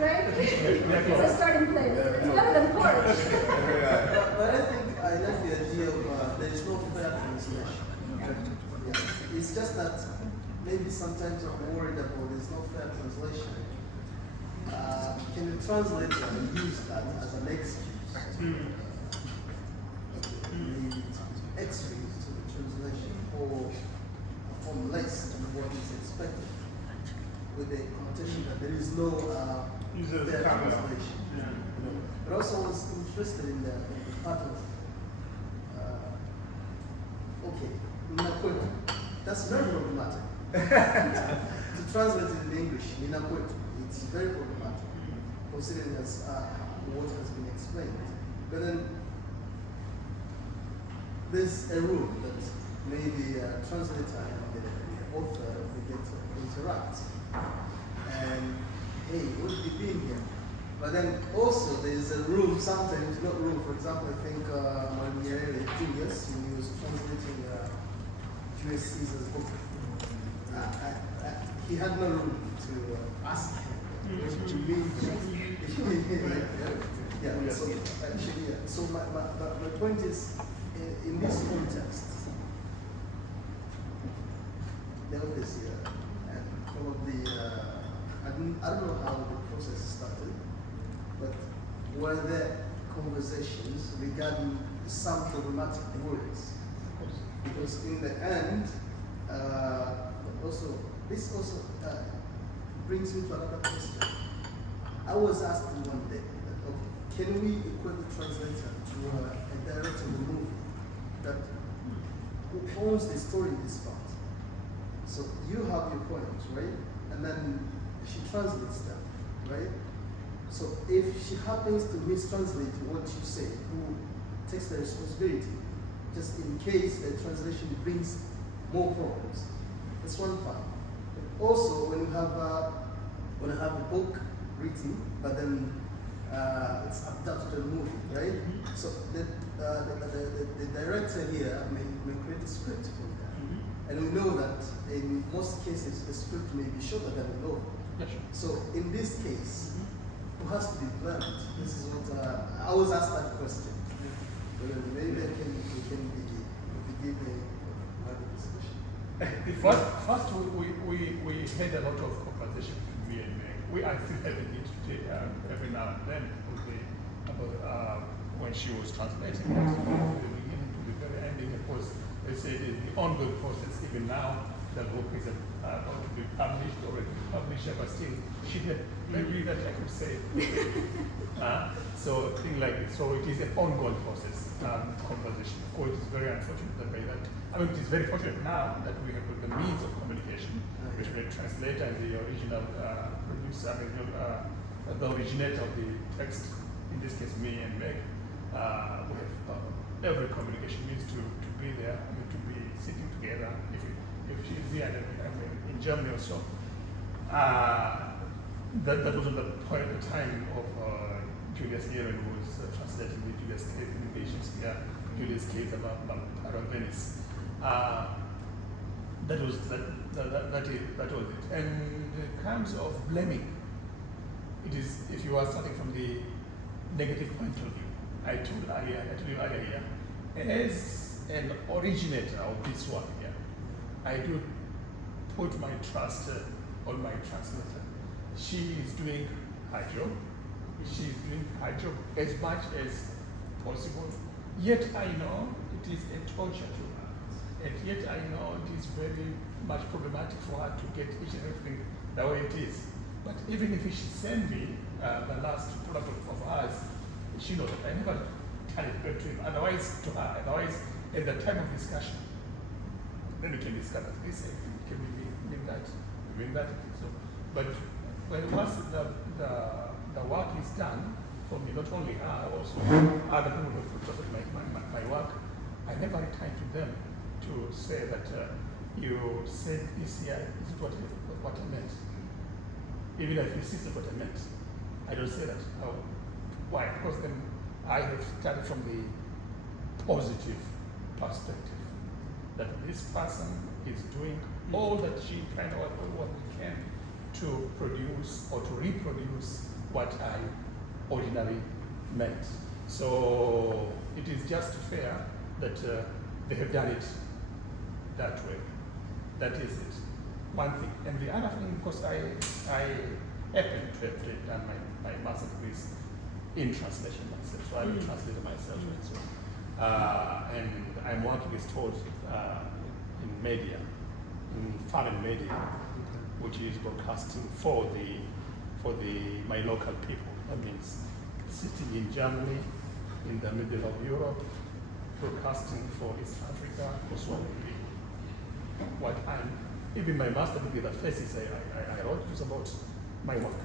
right? It's a starting place. It's better than porridge. But I think I like the idea of there is no fair translation. Yeah. It's just that maybe sometimes I'm worried about there's no fair translation. Can you translate and use that as an excuse? Excuse to the translation or from less than what is expected, with the connotation that there is no Use it as a fair cop-out. translation. Yeah. But also I was interested in the part of okay, Kwetu. That's very problematic. To translate it in English, Kwetu, it's very problematic, considering as what has been explained. But then there's a rule that maybe a translator and the author will get to interact. And hey, what have you been here? But then also there's a room sometimes, not room, for example, I think when Julius, when he was translating Julius Caesar's book, he had no room to ask him. Yeah, so actually, yeah. So my point is, in this context, the office here, and probably I don't know how the process started, but were there conversations regarding some problematic words? Because in the end, this also brings me to another question. I was asked one day that, okay, can we equate the translator to a director of a movie that who owns the story in this part? So you have your points, right? And then she translates them, right? So if she happens to mistranslate what you say, who takes the responsibility, just in case the translation brings more problems? That's one part. But also, when you have a book written, but then it's adapted to a movie, right? So the director here may create a script for that. And we know that in most cases, the script may be shorter than the novel. Yeah, sure. So in this case, who has to be blamed? This is what I was asked that question. Maybe we can begin a discussion. First, we had a lot of conversation between me and Meg. I still have it every now and then about when she was translating it from the beginning to the very ending. Of course, they said the ongoing process. Even now, the book is about to be published or published, but still, she had maybe that I could say. So thing like this. So it is an ongoing process, conversation. Of course, it is very unfortunate that by that. I mean, it is very fortunate now that we have the means of communication between the translator and the original producer, the originator of the text. In this case, me and Meg. We have every communication means to be there. I mean, to be sitting together. If she is here, in Germany or so. That was on the point at the time of Julius Nyeren was translating the Julius Case innovations here, Julius Case about Venice. That was it. And in terms of blaming, it is if you are starting from the negative point of view. I told you earlier here, as an originator of this work here, I do put my trust on my translator. She is doing her job. She is doing her job as much as possible. Yet I know it is a torture to her. And yet I know it is very much problematic for her to get each and everything the way it is. But even if she sent me the last product of hers, she knows that I never turn it back to him. Otherwise, to her, at the time of discussion, then we can discuss this, can we mean that, So, but once the work is done, for me, not only her, also other people who have supported my work, I never return to them to say that you said this here, this is what I meant. Even if this is what I meant, I don't say that. Why? Because then I have started from the positive perspective that this person is doing all that she can or what we can to produce or to reproduce what I originally meant. So it is just fair that they have done it that way. That is it. One thing. And the other thing, because I happen to have done my master's degree in translation myself, so I'm a translator myself. So, and I'm working with told in media, in foreign media, which is broadcasting for my local people. That means sitting in Germany, in the middle of Europe, broadcasting for East Africa, for Swahili. What even my master degree, the thesis I wrote was about my work.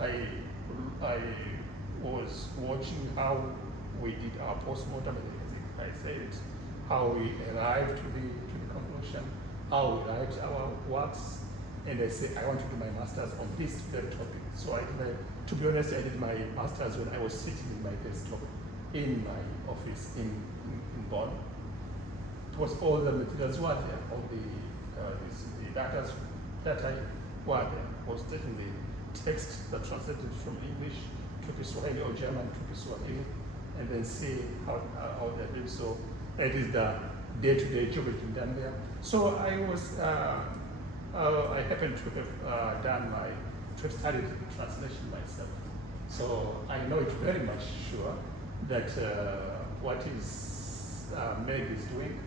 I was watching how we did our postmortem, as I said, how we arrived to the conclusion, how we arrived our works, and I said I want to do my master's on this very topic. So to be honest, I did my master's when I was sitting in my desktop in my office in Bonn. It was all the materials were there, all the data were there. I was taking the text that translated from English to the Swahili or German to the Swahili, and then see how they're doing. So it is the day-to-day job being done there. So I was, I happened to have to have studied translation myself. So I know it very much sure that what is Meg is doing,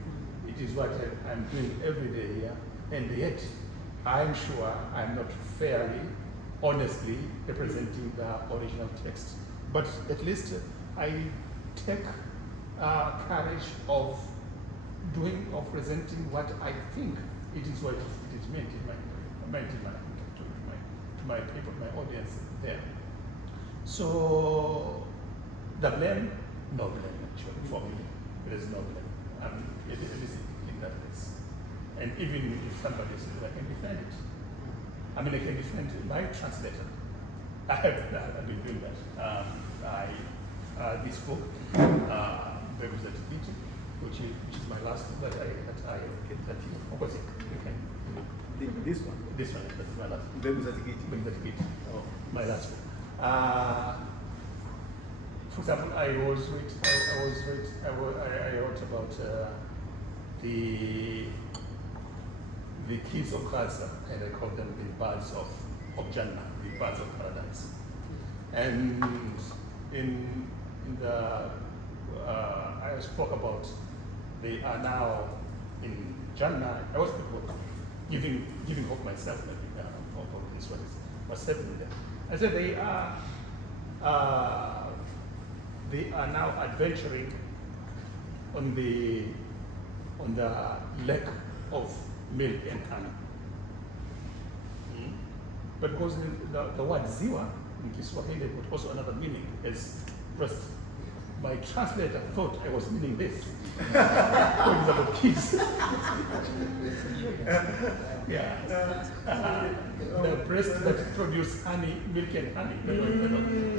it is what I'm doing every day here, and yet I'm sure I'm not fairly, honestly representing the original text. But at least I take courage of presenting what I think it is what it is meant to my people, my audience there. So the blame, no blame actually for me. There is no blame. It is in that place. And even if somebody says I can defend it, I mean I can defend my translator. I've been doing that. This book, Meg Arenberg, which is my last book that This one. This one, that's my last book. Meg Arenberg. Oh, my last book. For example, I wrote about the kids of Gaza, and I call them the birds of Jannah, the birds of paradise. And in the I spoke about they are now in Jannah. I was giving hope myself maybe of this what's happening there. I said they are now adventuring on the lake of milk and honey. But because the word ziwa in Kiswahili but also another meaning is breast. My translator thought I was meaning this. When it's about kids. The breast that produce honey, milk and honey.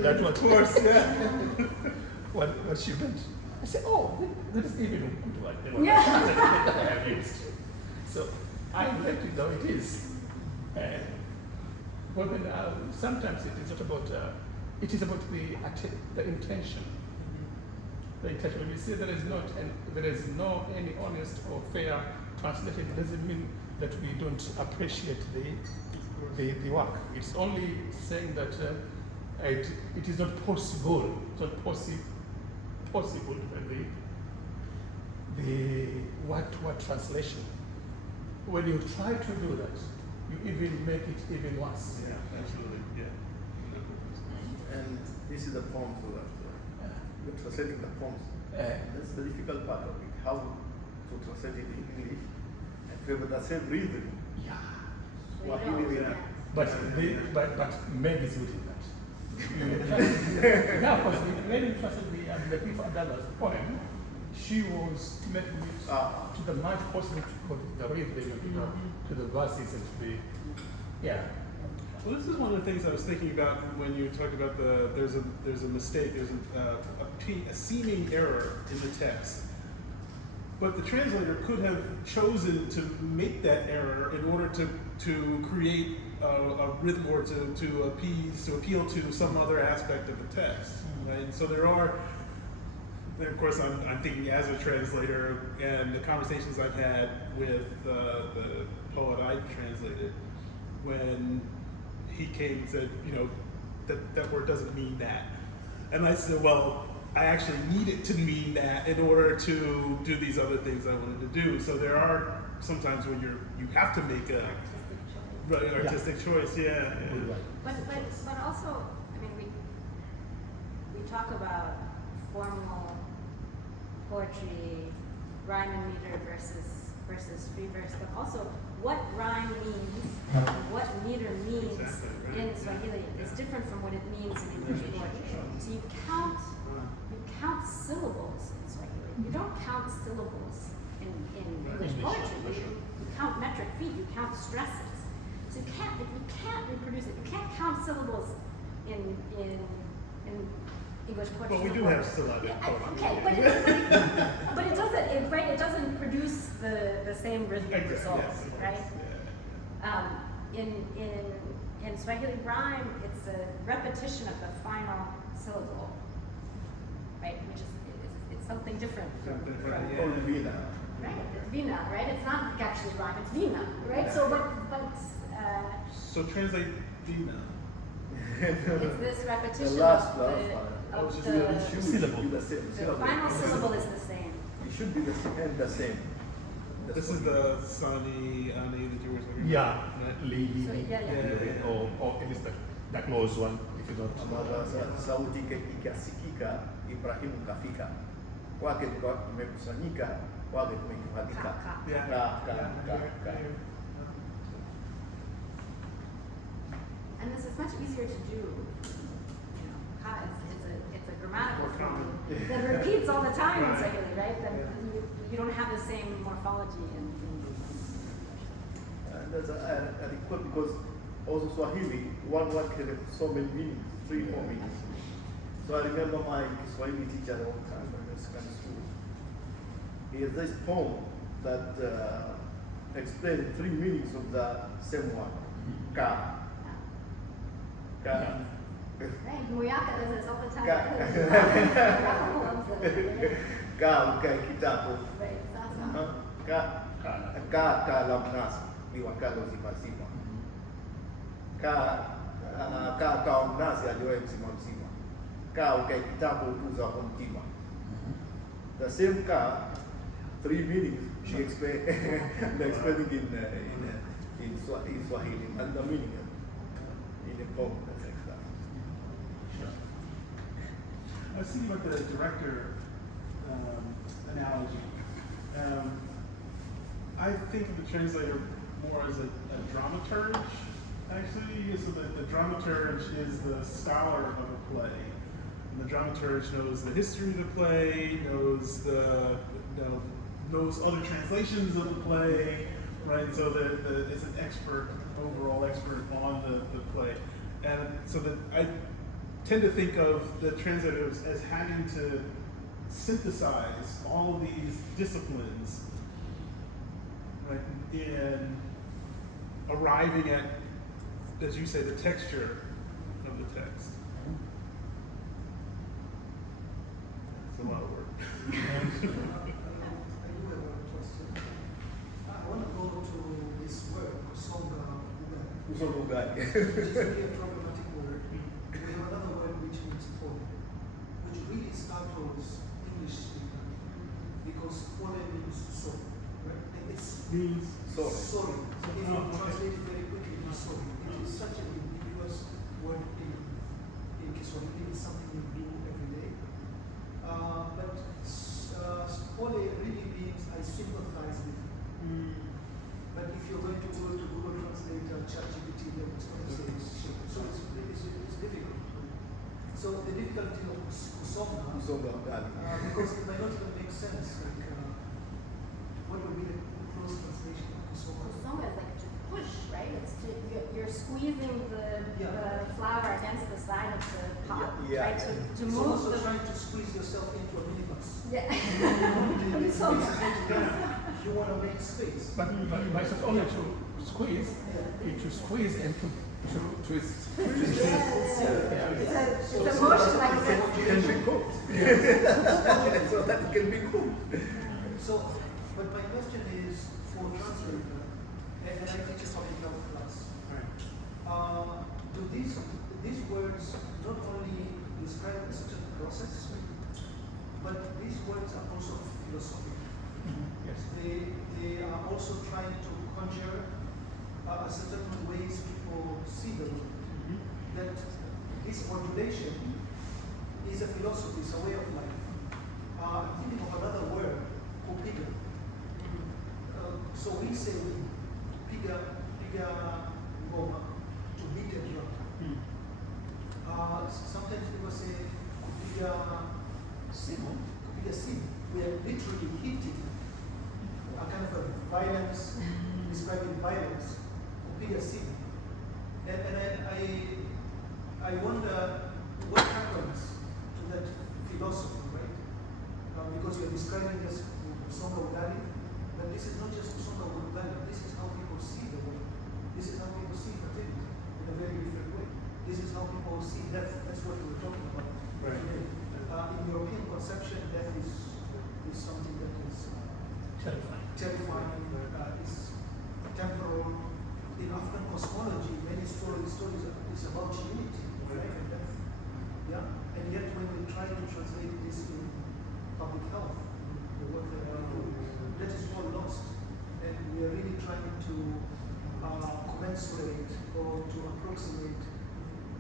That was, of course, what she meant. I said, oh, that is even a good one. Than what I have used. So I like it though it is. But then sometimes it is not about, it is about the intention. The intention. When you say there is no any honest or fair translation, it doesn't mean that we don't appreciate the work. It's only saying that it is not possible. It's not possible the word translation. When you try to do that, you even make it even worse. Yeah, absolutely. Yeah. And this is the poem too. You're translating the poems. That's the difficult part of it. How to translate it in English and favor the same reason. Yeah. But Meg is good in that. Now, of course, when you translate the People Adala's poem, she was making it to the much possible to the rhythm, to the verses and to the, Well, this is one of the things I was thinking about when you talked about there's a mistake, there's a seeming error in the text. But the translator could have chosen to make that error in order to create a rhythm or to appeal to some other aspect of the text, right? And so there are, and of course I'm thinking as a translator and the conversations I've had with the poet I translated, when he came and said, that word doesn't mean that. And I said, well, I actually need it to mean that in order to do these other things I wanted to do. So there are sometimes when you have to make a artistic choice, But also, I mean, we talk about formal poetry, rhyme and meter versus free verse, but also what rhyme means and what meter means in Swahili is different from what it means in English poetry. So you count syllables in Swahili. You don't count syllables in English poetry. You count metric feet. You count stresses. So you can't reproduce it. You can't count syllables in English poetry. Well, we do have syllabic poetry. Okay, but it doesn't. It doesn't produce the same rhythmic results, right? In Swahili rhyme, it's a repetition of the final syllable, right? Which is it's something different from Right, it's vina, right? It's not actually rhyme, it's vina, right? So So translate Dina. it's this repetition The last of part. the Syllable. The final syllable is the same. It should be the same. This is the Sani Ani that you were talking Yeah, about. lady, So, yeah. or at least the close one, if you don't. Ambazo sauti ikasikika, Ibrahimu kafika. Kwake tumekusanyika, kwake tumekualika. Ka. Yeah. Ka. And this is much easier to do. You know, ka it's a grammatical More common. form that repeats all the time in Right. Swahili, right? Then Yeah. you don't have the same morphology in And that's an equal because also Swahili, one word can have so many meanings, 3-4 meanings. So I remember my Swahili teacher a long time when I was in school. He has this poem that explained 3 meanings of the same one. Ka. Ka. right. Muyaka does this all the time. Ka. Ka ukae kitabu. Right, sasa. Ka lamnasi ni wakala uzima. Ka mnasi aliwahi mzima. Ka ukae kitabu utuza kwa mtima. The same ka, 3 meanings she explained explaining in Swahili and the meaning in the poem. That's like that. I was thinking about the director analogy. I think of the translator more as a dramaturge, actually. So the dramaturge is the scholar of a play. And the dramaturge knows the history of the play, knows knows other translations of the play, right? So it's an expert, overall expert on the play. And so that I tend to think of the translators as having to synthesize all of these disciplines, right, in arriving at, as you say, the texture of the text. It's a lot of work. I do have a question. I want to go to this word, Kusonga Uga. Which is really a problematic word. We have another word which means pole, which really startles English speaker because pole means sorry, right? And it's Means Sorry. sorry. So if you Oh, okay. translate it very quickly, it's sorry. It is such an ambiguous word in Kiswahili. It's something you do every day. But pole really means I sympathize with you. But if you're going to go to Google Translate or ChatGPT, then it's going to say shit. So it's difficult. So the difficulty of Kusonga, because it might not even make sense. Like, what would be the close translation of Kusonga? Kusonga is like to push, right? It's you're squeezing the flour against the side of the pot, Yeah. right? To It's move also the trying to squeeze yourself into a minibus. yeah. It's Kusonga. you want to make space. But it's not only to squeeze, to squeeze and to twist. It's a motion like It this. can be cooked. So that can be cooked. So, but my question is for translator, and I teach a public health class. Do these words not only describe a certain process, but these words are also philosophical. Yes. They are also trying to conjure a certain ways people see the world. That this modulation is a philosophy, it's a way of life. I'm thinking of another word, kupiga. So we say piga ngoma, to beat a drum. Sometimes people say kupiga simu. We are literally hitting a kind of a violence, describing violence, kupiga simu. And I wonder what happens to that philosophy, right? Because you're describing this Kusonga Ugali, but this is not just Kusonga Ugali, this is how people see the world. This is how people see fertility in a very different way. This is how people see death. That's what we were talking about Right. today. In European conception, death is something that is terrifying, is temporal. In African cosmology, many stories is about unity, life and death. Yeah, and yet when we try to translate this in public health, the work that we do, that is all lost, and we are really trying to commensurate or to approximate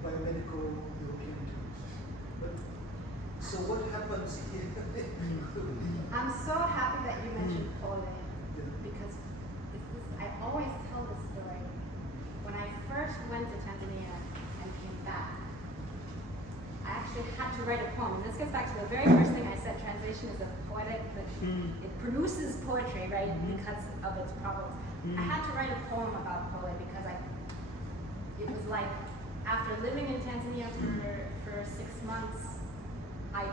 biomedical European terms. But so what happens here? I'm so happy that you mentioned Poland, because I always tell this story. When I first went to Tanzania and came back, I actually had to write a poem. And this gets back to the very first thing I said, translation is a poetic, it produces poetry, right, because of its problems. I had to write a poem about Poland because it was like, after living in Tanzania for 6 months, I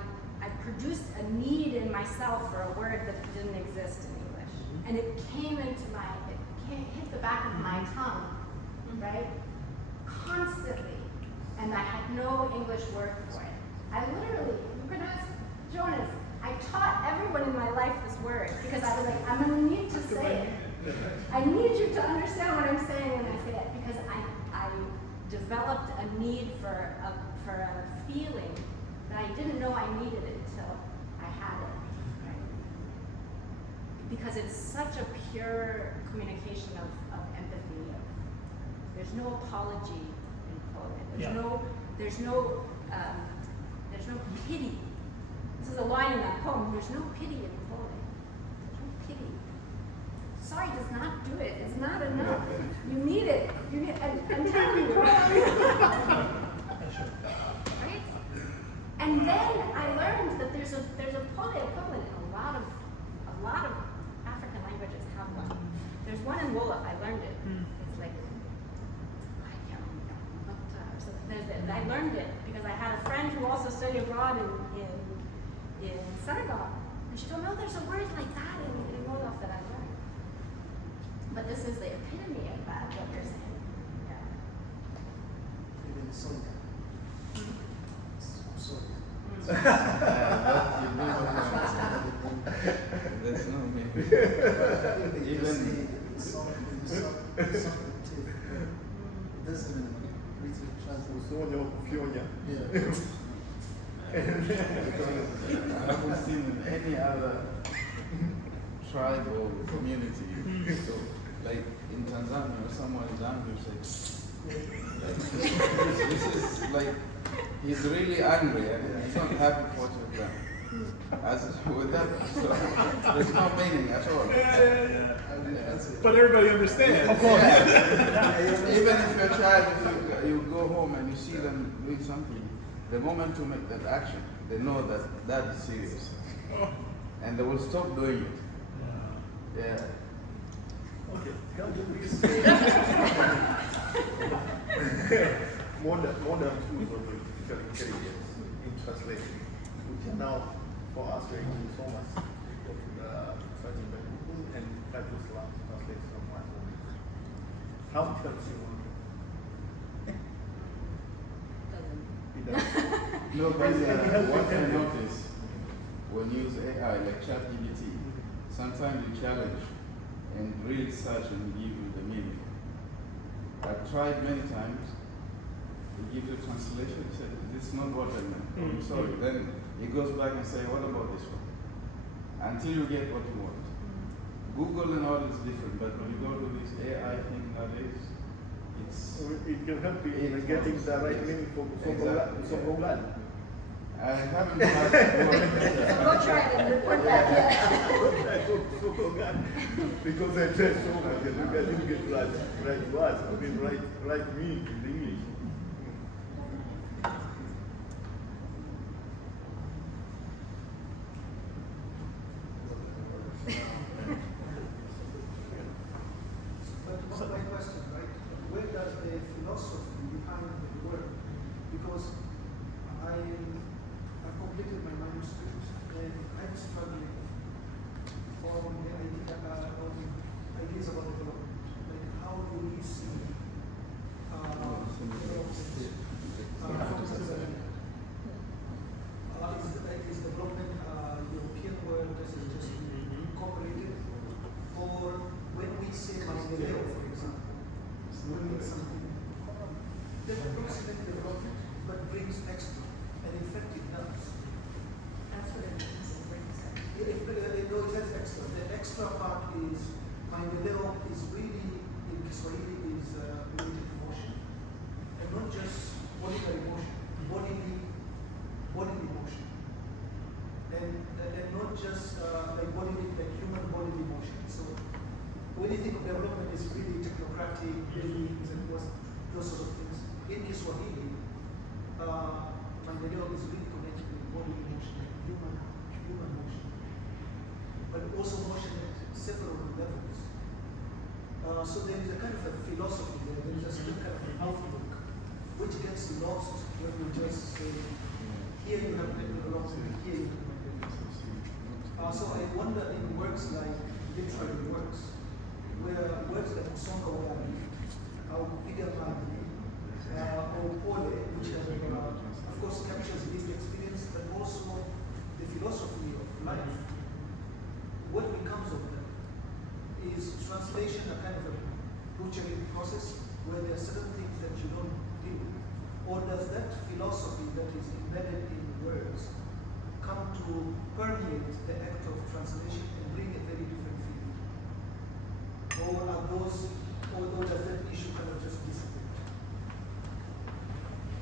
produced a need in myself for a word that didn't exist in English. And it hit the back of my tongue, right? Constantly. And I had no English word for it. I literally, you could ask Jonas, I taught everyone in my life this word because I was like, I'm gonna need to say it. I need you to understand what I'm saying when I say it, because I developed a need for a feeling that I didn't know I needed it until I had it. Right? Because it's such a pure communication of empathy. There's no apology in Poland. There's no pity. This is a line in that poem. There's no pity in Poland. There's no pity. Sorry does not do it. It's not enough. You need it. You need. I'm telling you. Right? And then I learned that there's a Pole equivalent in a lot of African languages have one. There's one in Wolof. I learned it. It's like I can't remember. But I learned it because I had a friend who also studied abroad in Senegal, and she told me, "Oh, there's a word like that in Wolof that I learned." But this is the epitome of that. What you're saying. Yeah. Even Sonia. Sonia. That's no meaning. Even it doesn't really translate. Sonia, Fionia. Yeah. I haven't seen in any other tribe or community. So, like in Tanzania, or somewhere in Zambia, this is like, he's really angry and he's not happy for what you've done. As with that, so there's no meaning at all. But everybody understands. Of course. Even if your child, if you go home and you see them doing something, the moment you make that action, they know that that is serious. And they will stop doing it. Yeah. Okay, can you please modern tools of artificial intelligence in translation, which are now for us very good, so much searching by Google and try to translate from one to another. How it helps you? It doesn't. No, but what I notice when you use AI like ChatGPT, sometimes you challenge and really search and give you the meaning. I've tried many times to give you translation, it said, this is not what I meant. I'm sorry. Then it goes back and say, what about this one? Until you get what you want. Google and all is different, but when you go to this AI thing nowadays, it can help you in getting the right meaning for Songolani. I haven't had that word. Go try it and report back. Because I tried so much and I didn't get right words, I mean right meaning in the English. But my question, right? Where does the philosophy behind the word? Because I completed my manuscript and I'm struggling on the idea on ideas about development. Like how do we see is development European word, does it just incorporated bringing something, that approximate development, but brings extra, and in fact it does. That's what it means, it brings it. It has extra. The extra part is, maendeleo is really, in Kiswahili, is related to motion. And not just ordinary motion, bodily motion. And not just like bodily, like human bodily motion. So when you think of development, it's really technocratic, buildings and those sort of things. In Kiswahili, maendeleo is really connected with bodily motion, like human motion. But also motion at several levels. So there is a kind of a philosophy there. There is a certain kind of an outlook which gets lost when you just say, here you have development, here you have development. So I wonder in works like literary works, where works like Songa Wali, or Pigamani, or Pole, which has, of course, captures lived experience, but also the philosophy of life. What becomes of them is translation, a kind of a butchering process where there are certain things that you don't deal with? Or does that philosophy that is embedded in words come to permeate the act of translation and bring a very different feeling? Or does that issue kind of just disappear?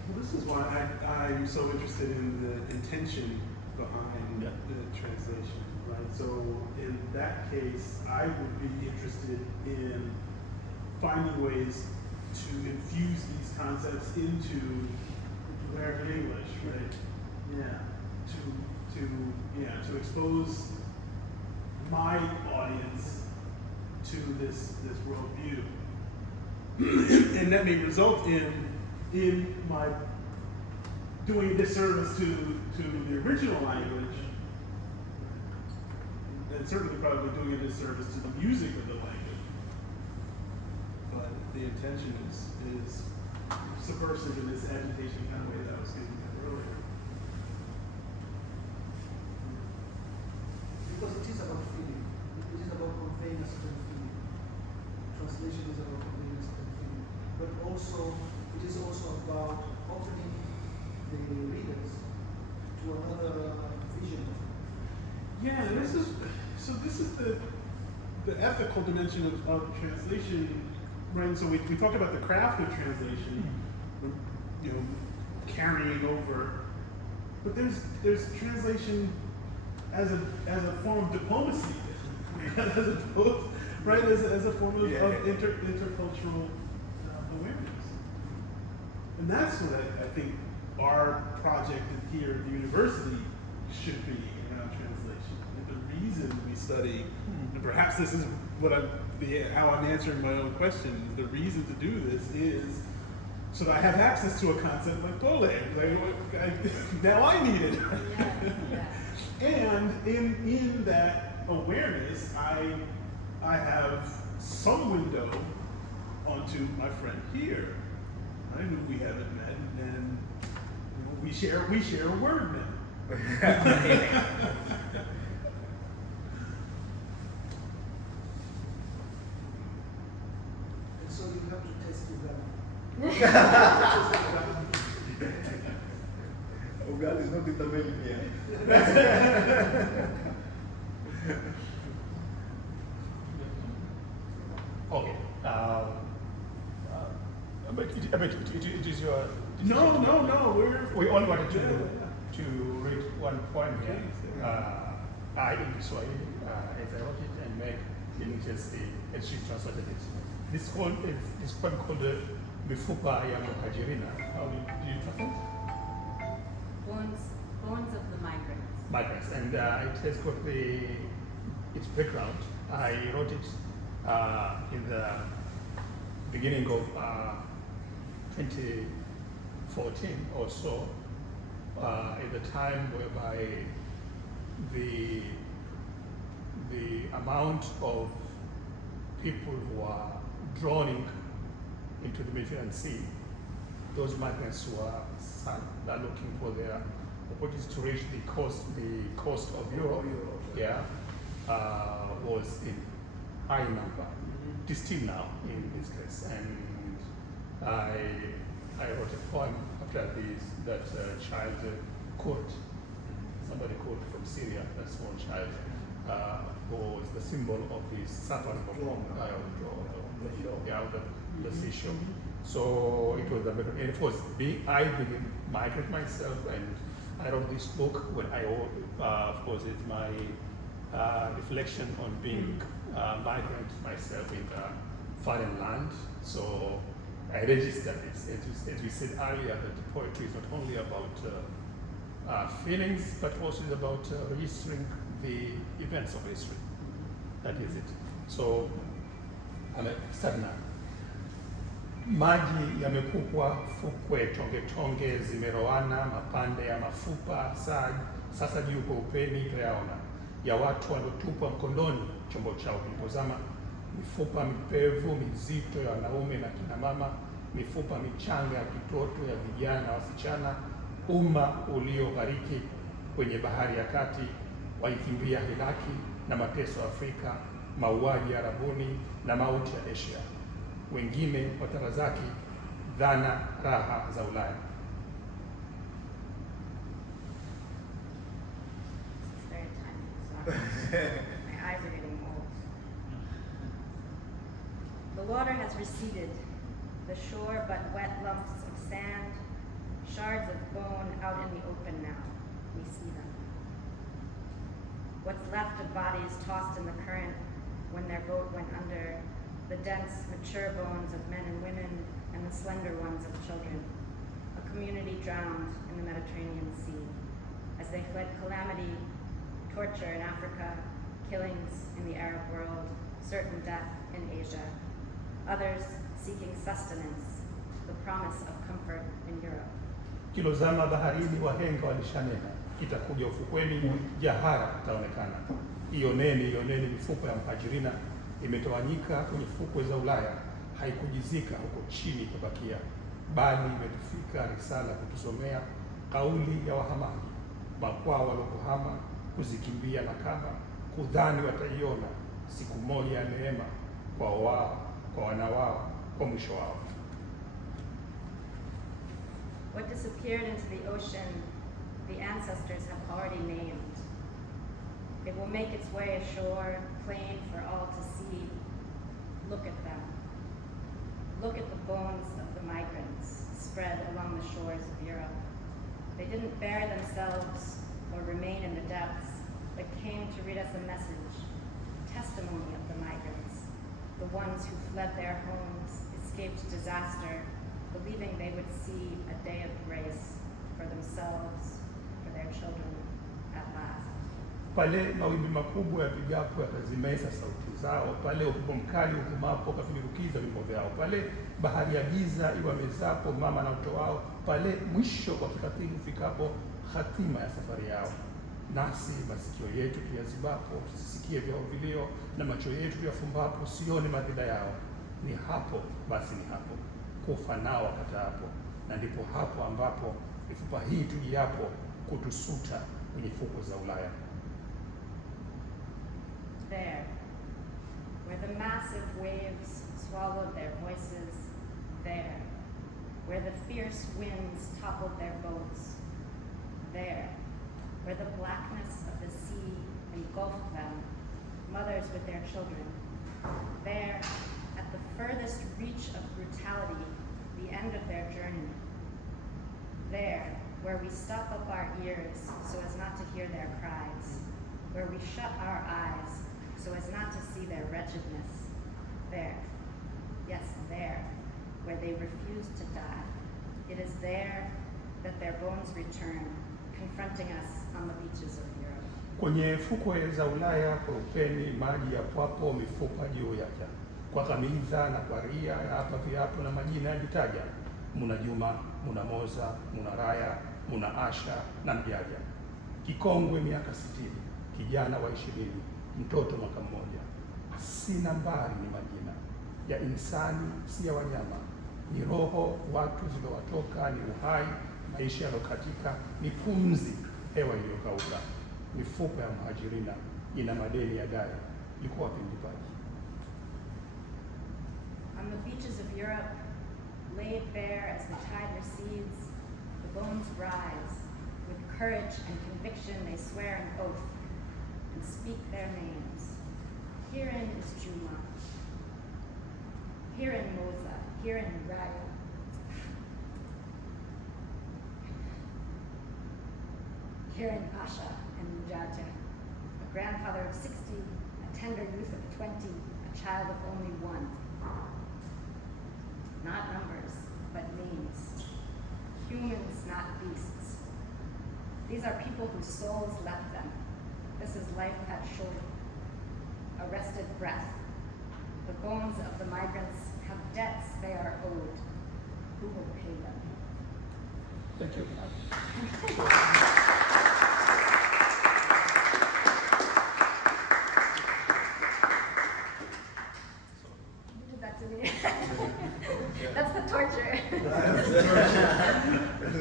Well, this is why I'm so interested in the intention behind the translation, right? So in that case, I would be interested in finding ways to infuse these concepts into American English, right? Yeah. To expose my audience to this worldview, and that may result in my doing a disservice to the original language, and certainly probably doing a disservice to the music of the language. But the intention is subversive in this agitation kind of way that I was speaking of earlier. Because it is about feeling. It is about conveying a certain feeling. Translation is about conveying a certain feeling. But also, it is also about opening the readers to another vision of it. Yeah, and this is the ethical dimension of translation, right? So we talked about the craft of translation, you know, carrying over, but there's translation as a form of diplomacy, as opposed, right? As a form of intercultural awareness, and that's what I think our project here at the university should be around translation. And the reason we study, and perhaps this is how I'm answering my own question, is the reason to do this is so that I have access to a concept like Pole. Now I need it. And in that awareness, I have some window onto my friend here, right, who we haven't met, and we share a word now. And so you have to test it out. Oh, God is not intervening here. Okay. But it is your. No. We only wanted to read one point here. I in Kiswahili, as I wrote it, and Meg in Chelsea, as she translated it. This poem called Mifupa ya Mukajirina. How do you translate? Bones of the migrants. Migrants, and it has got its background. I wrote it in the beginning of 2014 or so, at the time whereby the amount of people who are drowning into the Mediterranean Sea, those migrants who are looking for their opportunities to reach the coast of Europe, was in high number, still now in this case, and I wrote a poem after this that child Kurt, somebody Kurt from Syria, a small child, was the symbol of his suffering the seashore. So it was a better, and it was big. I didn't migrate myself, and I wrote this book when I, of course, it's my reflection on being migrant myself in the foreign land. So I registered this. As we said earlier, that the poetry is not only about feelings, but also is about registering the events of history. That is it. So, start now. Maji yamekupwa fukwe, tonge tonge zimeroana, mapande ya mafupa sasa juu kwa upeni twayaona, ya watu waliotupa mkondoni chombo chao kilipozama, mifupa mipevu mizito ya wanaume na kina mama, mifupa michanga ya kitoto ya vijana na wasichana, umma ulioghariki kwenye bahari ya kati, waikimbia hilaki na mateso Afrika, mauaji ya Arabuni na mauti ya Asia, wengine watarazaki dhana raha za Ulaya. My eyes are getting old. The water has receded, the shore but wet lumps of sand, shards of bone out in the open now. We see them. What's left of bodies tossed in the current when their boat went under, the dense, mature bones of men and women and the slender ones of children. A community drowned in the Mediterranean Sea as they fled calamity, torture in Africa, killings in the Arab world, certain death in Asia. Others seeking sustenance, the promise of comfort in Europe. Kilozama baharini wahenga walishanena, kitakuja ufukweni jahara itaonekana. Ioneni mifupa ya mhajirina imetawanyika kwenye fukwe za Ulaya, haikujizika huko chini kubakia, bali imetufika risala kutusomea kauli ya wahamaji, makwao walokuhama kuzikimbia na kama kudhani wataiona siku moja ya neema kwa wao, kwa wana wao, kwa mwisho wao. What disappeared into the ocean, the ancestors have already named. It will make its way ashore, plain for all to see. Look at them. Look at the bones of the migrants spread along the shores of Europe. They didn't bury themselves or remain in the depths, but came to read us a message, testimony of the migrants, the ones who fled their homes, escaped disaster, believing they would see a day of grace for themselves, for their children at last. Pale mawimbi makubwa yapigapo yakazimeza sauti zao, pale upepo mkali uvumapo ukavirukiza vimo vyao, pale bahari ya giza iwamezapo mama na mtoto wao, pale mwisho wa kikatili ufikapo hatima ya safari yao. Nasi masikio yetu tuyazibapo, tusisikie vyao vilio, na macho yetu tuyafumbapo, sione madhila yao. Ni hapo basi, ni hapo kufa nao wakataapo, na ndipo hapo ambapo mifupa hii tujiapo kutusuta kwenye fukwe za Ulaya. There, where the massive waves swallowed their voices, there, where the fierce winds toppled their boats, there, where the blackness of the sea engulfed them, mothers with their children, there, at the furthest reach of brutality, the end of their journey, there, where we stop up our ears so as not to hear their cries, where we shut our eyes so as not to see their wretchedness, there, yes, there, where they refuse to die. It is there that their bones return, confronting us on the beaches of Europe. Kwenye fukwe za Ulaya kwa upeni maji ya pwapo mifupa juu yake. Kwa Kamiliza na kwa Ria ya hapa viapo na majina yajitaja. Muna Juma, Muna Moza, Muna Raya, Muna Asha na Mjaja. Kikongwe miaka 60, kijana wa 20, mtoto mwaka mmoja. Si nambari ni majina ya insani, si ya wanyama. Ni roho watu zilowatoka, ni uhai maisha yalokatika, ni pumzi hewa iliyokauka. Mifupa ya mhajirina ina madeni ya dai. Yuko wapi mlipaji? On the beaches of Europe, laid bare as the tide recedes, the bones rise. With courage and conviction they swear an oath and speak their names. Herein is Juma. Herein Moza. Herein Raya. Herein Asha and Mujaja. A grandfather of 60, a tender youth of 20, a child of only 1. Not numbers, but names. Humans, not beasts. These are people whose souls left them. This is life cut short. Arrested breath. The bones of the migrants have debts they are owed. Who will pay them? Thank you. You did that to me. That's the torture. Like this,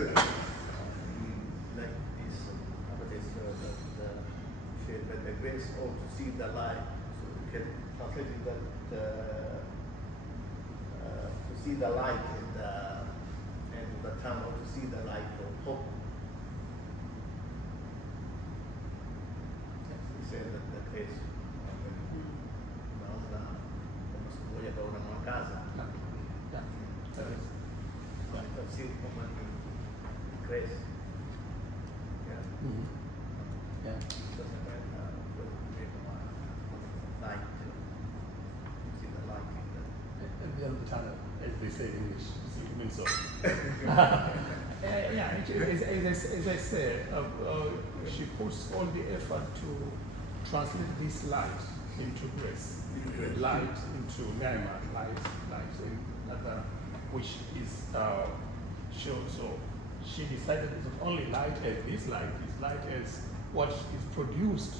the grace of to see the light. So we can translate it that to see the light and the tunnel, to see the light of hope. We say that the grace. Come si voglia da una nuova casa. Sì, come grace. Yeah. Yeah. Light, see the light in the. At the end of the tunnel, as they say in English, it means so. Yeah, as I said, she puts all the effort to translate this light into grace, light into Myanmar, light in other, which is shown. So she decided it's not only light as this light is light as what is produced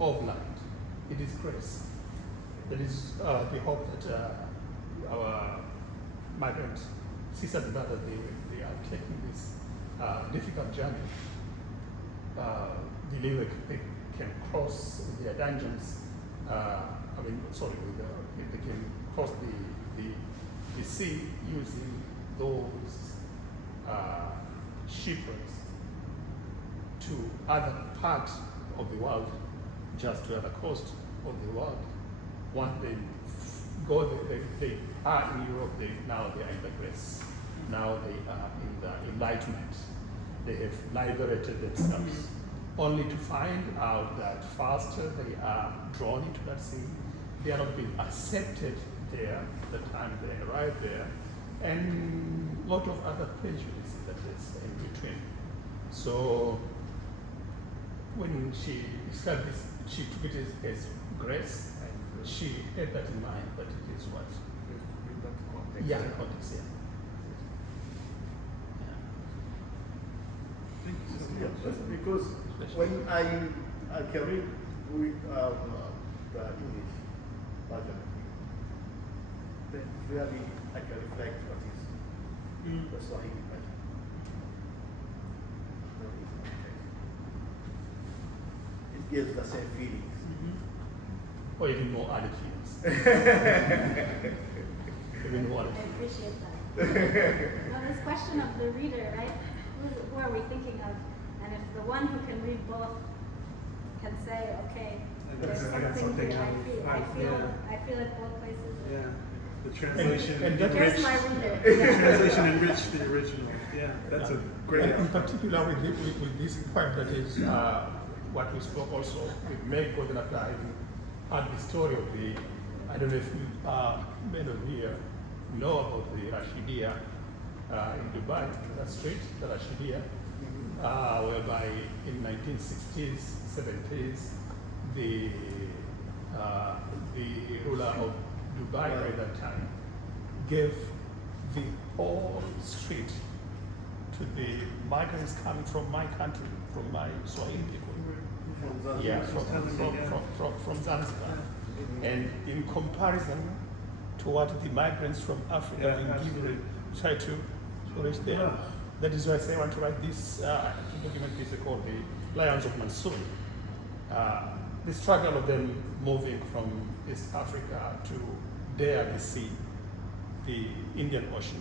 of light. It is grace. That is the hope that our migrant sisters and brothers, they are taking this difficult journey. Believe they can cross their dungeons. They can cross the sea using those shipwrecks to other parts of the world, just to other coast of the world. Once they go, they are in Europe. Now they are in the grace. Now they are in the enlightenment. They have liberated themselves, only to find out that faster they are drawn into that sea, they are not being accepted there the time they arrive there, and a lot of other prejudices that is in between. So when she described this, she took it as grace, and she had that in mind, that it is what? Yeah, context, yeah. Because when I can read with the English version, then really I can reflect what is the Swahili version. It gives the same feelings. Or even more added feelings. Even more added I feelings. appreciate that. Now, this question of the reader, right? Who are we thinking of? And if the one who can read both can say, okay, there's something here I feel it both places. Yeah, the translation. And that Here's my reader. The translation enriched the original. Yeah, that's a great. And in particular with this point, that is what we spoke also with Meg Arenberg, had the story of the, I don't know if many of you here know about the Rashidia in Dubai, that street, the Rashidia, whereby in 1960s, 70s, the ruler of Dubai at that time gave the whole street to the migrants coming from my country, from my Swahili people. Yeah, from Zanzibar. And in comparison to what the migrants from Africa have been given, try to reach there. That is why I say I want to write this, to document this, called the Lions of Mansour. The struggle of them moving from East Africa to dare the sea, the Indian Ocean,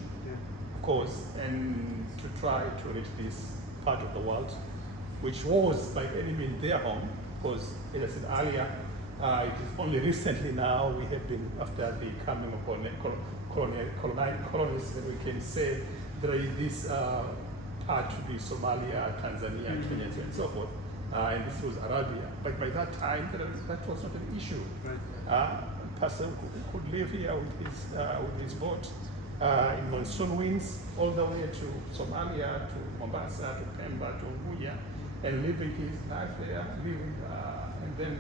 of course, and to try to reach this part of the world, which was by any means their home, because as I said earlier, it is only recently now we have been, after the coming of colonists, that we can say there is this part to be Somalia, Tanzania, Kenya, and so forth, and this was Arabia. But by that time, that was not an issue. A person could live here with his boat in monsoon winds all the way to Somalia, to Mombasa, to Pemba, to Unguja, and living his life there, and then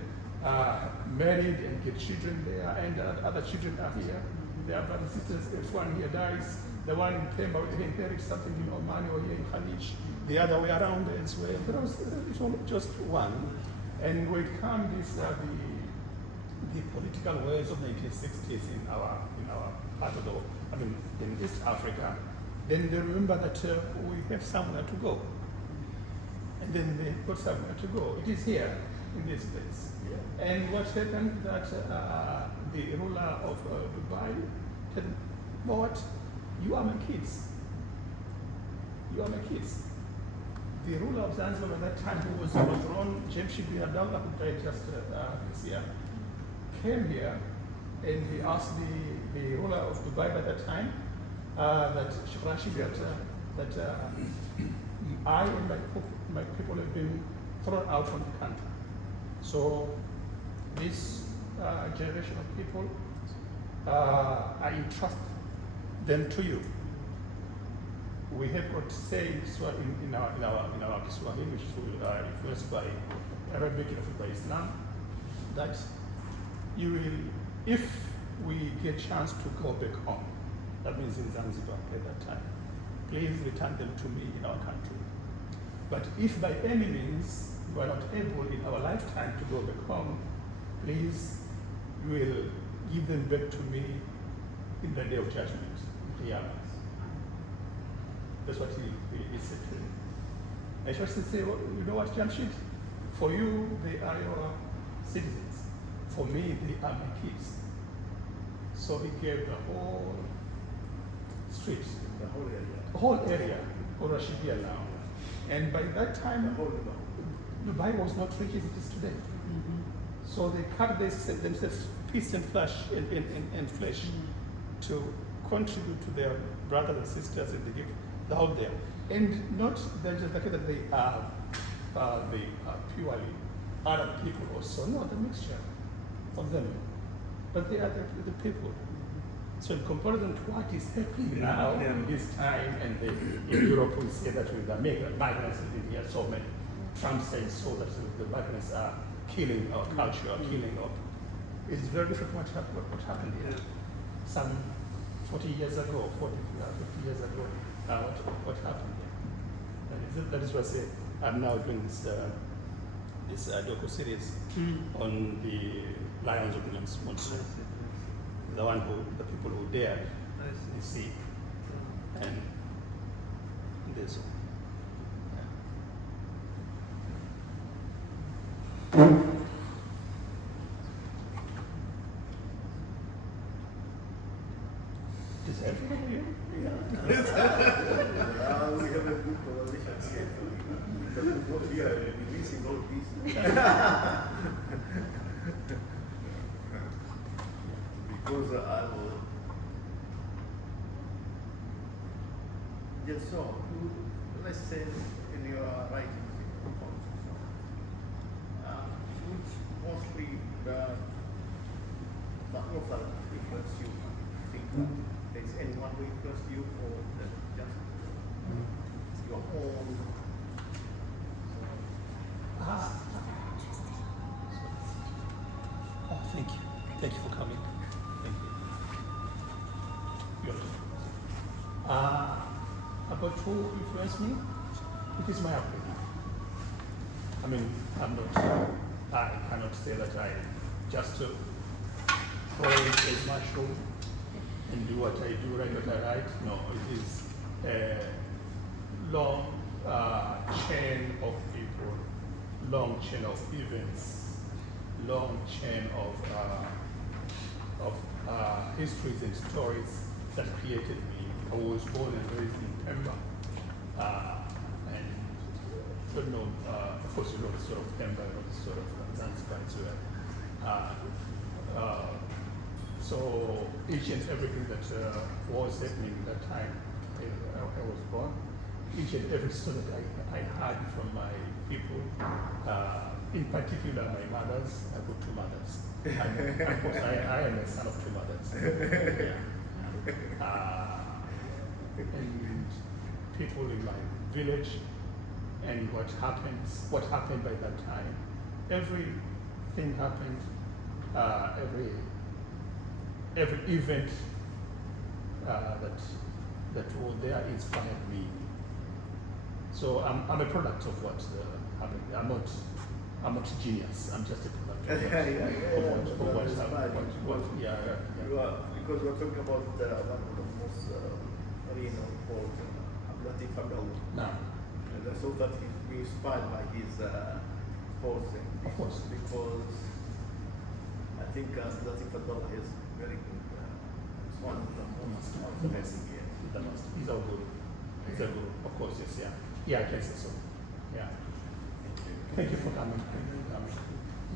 married and get children there, and other children are here. Their brothers and sisters, if one here dies, the one in Pemba will inherit something in Oman or here in Khalij, the other way around as well. It's all just one. And when it comes the political ways of the 1960s in our part of the world, in East Africa, then they remember that we have somewhere to go. And then they got somewhere to go. It is here, in this place. Yeah. And what happened that the ruler of Dubai said, "What? You are my kids. You are my kids." The ruler of Zanzibar at that time, who was overthrown, Jamshid bin Abdullah, who died just this year, came here and he asked the ruler of Dubai by that time, that Sheikh Rashid, that I and my people have been thrown out from the country. So this generation of people, I entrust them to you. We have got sayings in our Kiswahili, which is influenced by Arabic and by Islam, that you will, if we get chance to go back home, that means in Zanzibar at that time, please return them to me in our country. But if by any means you are not able in our lifetime to go back home, please, you will give them back to me in the day of judgment. Yeah. That's what he said to me. I just say, well, you know what, Jamshid? For you, they are your citizens. For me, they are my kids. So he gave the whole street, the whole area, or Rashidiyya now. And by that time, Dubai was not rich as it is today. So they cut themselves piece and flesh and flesh to contribute to their brothers and sisters, and they give the whole there. And not just the fact that they are purely Arab people also, no, the mixture of them. But they are the people. So in comparison to what is happening now in this time, and in Europe we say that with the migrants in here, so many. Trump says so that the migrants are killing our culture, killing our. It's very different what happened here. Some 40 years ago, 50 years ago, what happened here. That is why I say I'm now doing this docu-series on the Lions of the Monsoon. The people who dared the sea, and this. Is everybody here? Yeah. We have a good coalition here. We are releasing all this. Because I will. Yes, so let's say in your writing, which mostly the author influenced you? Think there is anyone who influenced you, or just your own? Oh, thank you. Thank you for coming. Thank you. About who influenced me, it is my upbringing. I mean, I cannot say that I just follow as much rule and do what I do, write what I write. No, it is a long chain of people, long chain of events, long chain of histories and stories that created me. I was born and raised in Pemba. And don't know, of course, you know the sort of Pemba, you know the sort of Zanzibar as well. So each and everything that was happening at that time I was born, each and every story that I heard from my people, in particular my mothers, I got two mothers. Of course, I am a son of two mothers. Yeah. And people in my village, and what happened by that time. Everything happened, every event that was there inspired me. So I'm a product of what happened. I'm not genius. I'm just a product of what happened. You are, because we're talking about one of the most called Abdulatif Abdallah. No. And I thought that he inspired by his posing. Of course. Because I think Abdulatif Abdallah is very good. It's one of the most amazing years. He's all good. He's all good. Of course, yes, yeah. Yeah, I can say so. Yeah. Thank you for coming.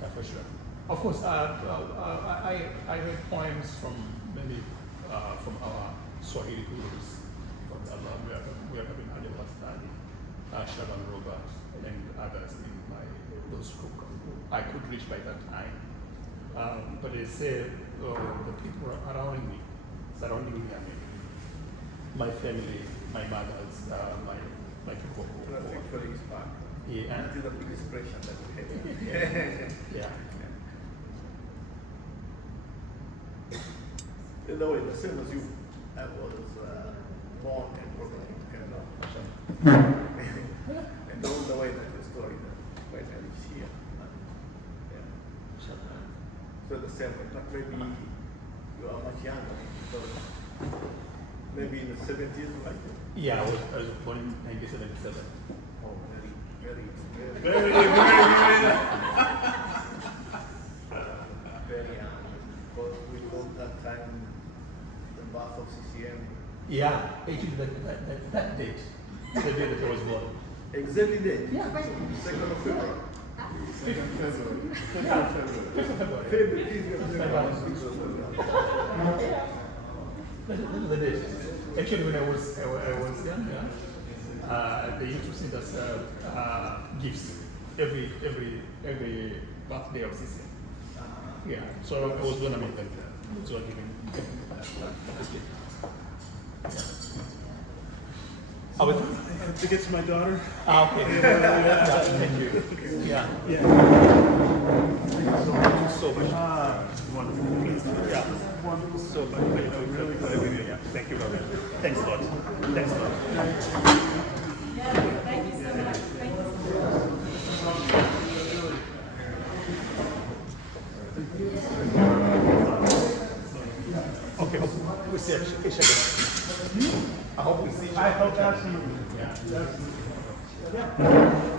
Yeah, for sure. Of course, I read poems from many from our Swahili gurus. We are having Ali Wastani, Shaban Robert, and others in those who I could reach by that time. But they say the people around me, surrounding me, I mean, my family, my mothers, my people who That's actually inspired. yeah. That is the big inspiration that we have. Yeah. In a way, the same as you, I was born and brought up in Canada. And all the way that the story that when I live here. Yeah. So the same way, but maybe you are much younger, so maybe in the 70s, right? Yeah, I was born in 1977. Oh, very young. Because we wrote that time the birth of CCM. Yeah, actually that date, the day that I was born. Exactly date. Yeah, right. 2nd of February. 2nd February. Yeah, 5th of February. That's the date. Actually, when I was younger, they used to send us gifts every birthday of season. Yeah, so I was gonna make them. So I giving I have to get to my daughter. okay. Thank you. Yeah. Yeah. Thank you so much. Wonderful. Yeah. Wonderful. So much. Really good. Yeah. Thank you very much. Thanks a lot. Thanks a lot. Thank you so much. Thank you. Okay, we see each other. I hope we see each other. I hope absolutely. Yeah. Yeah.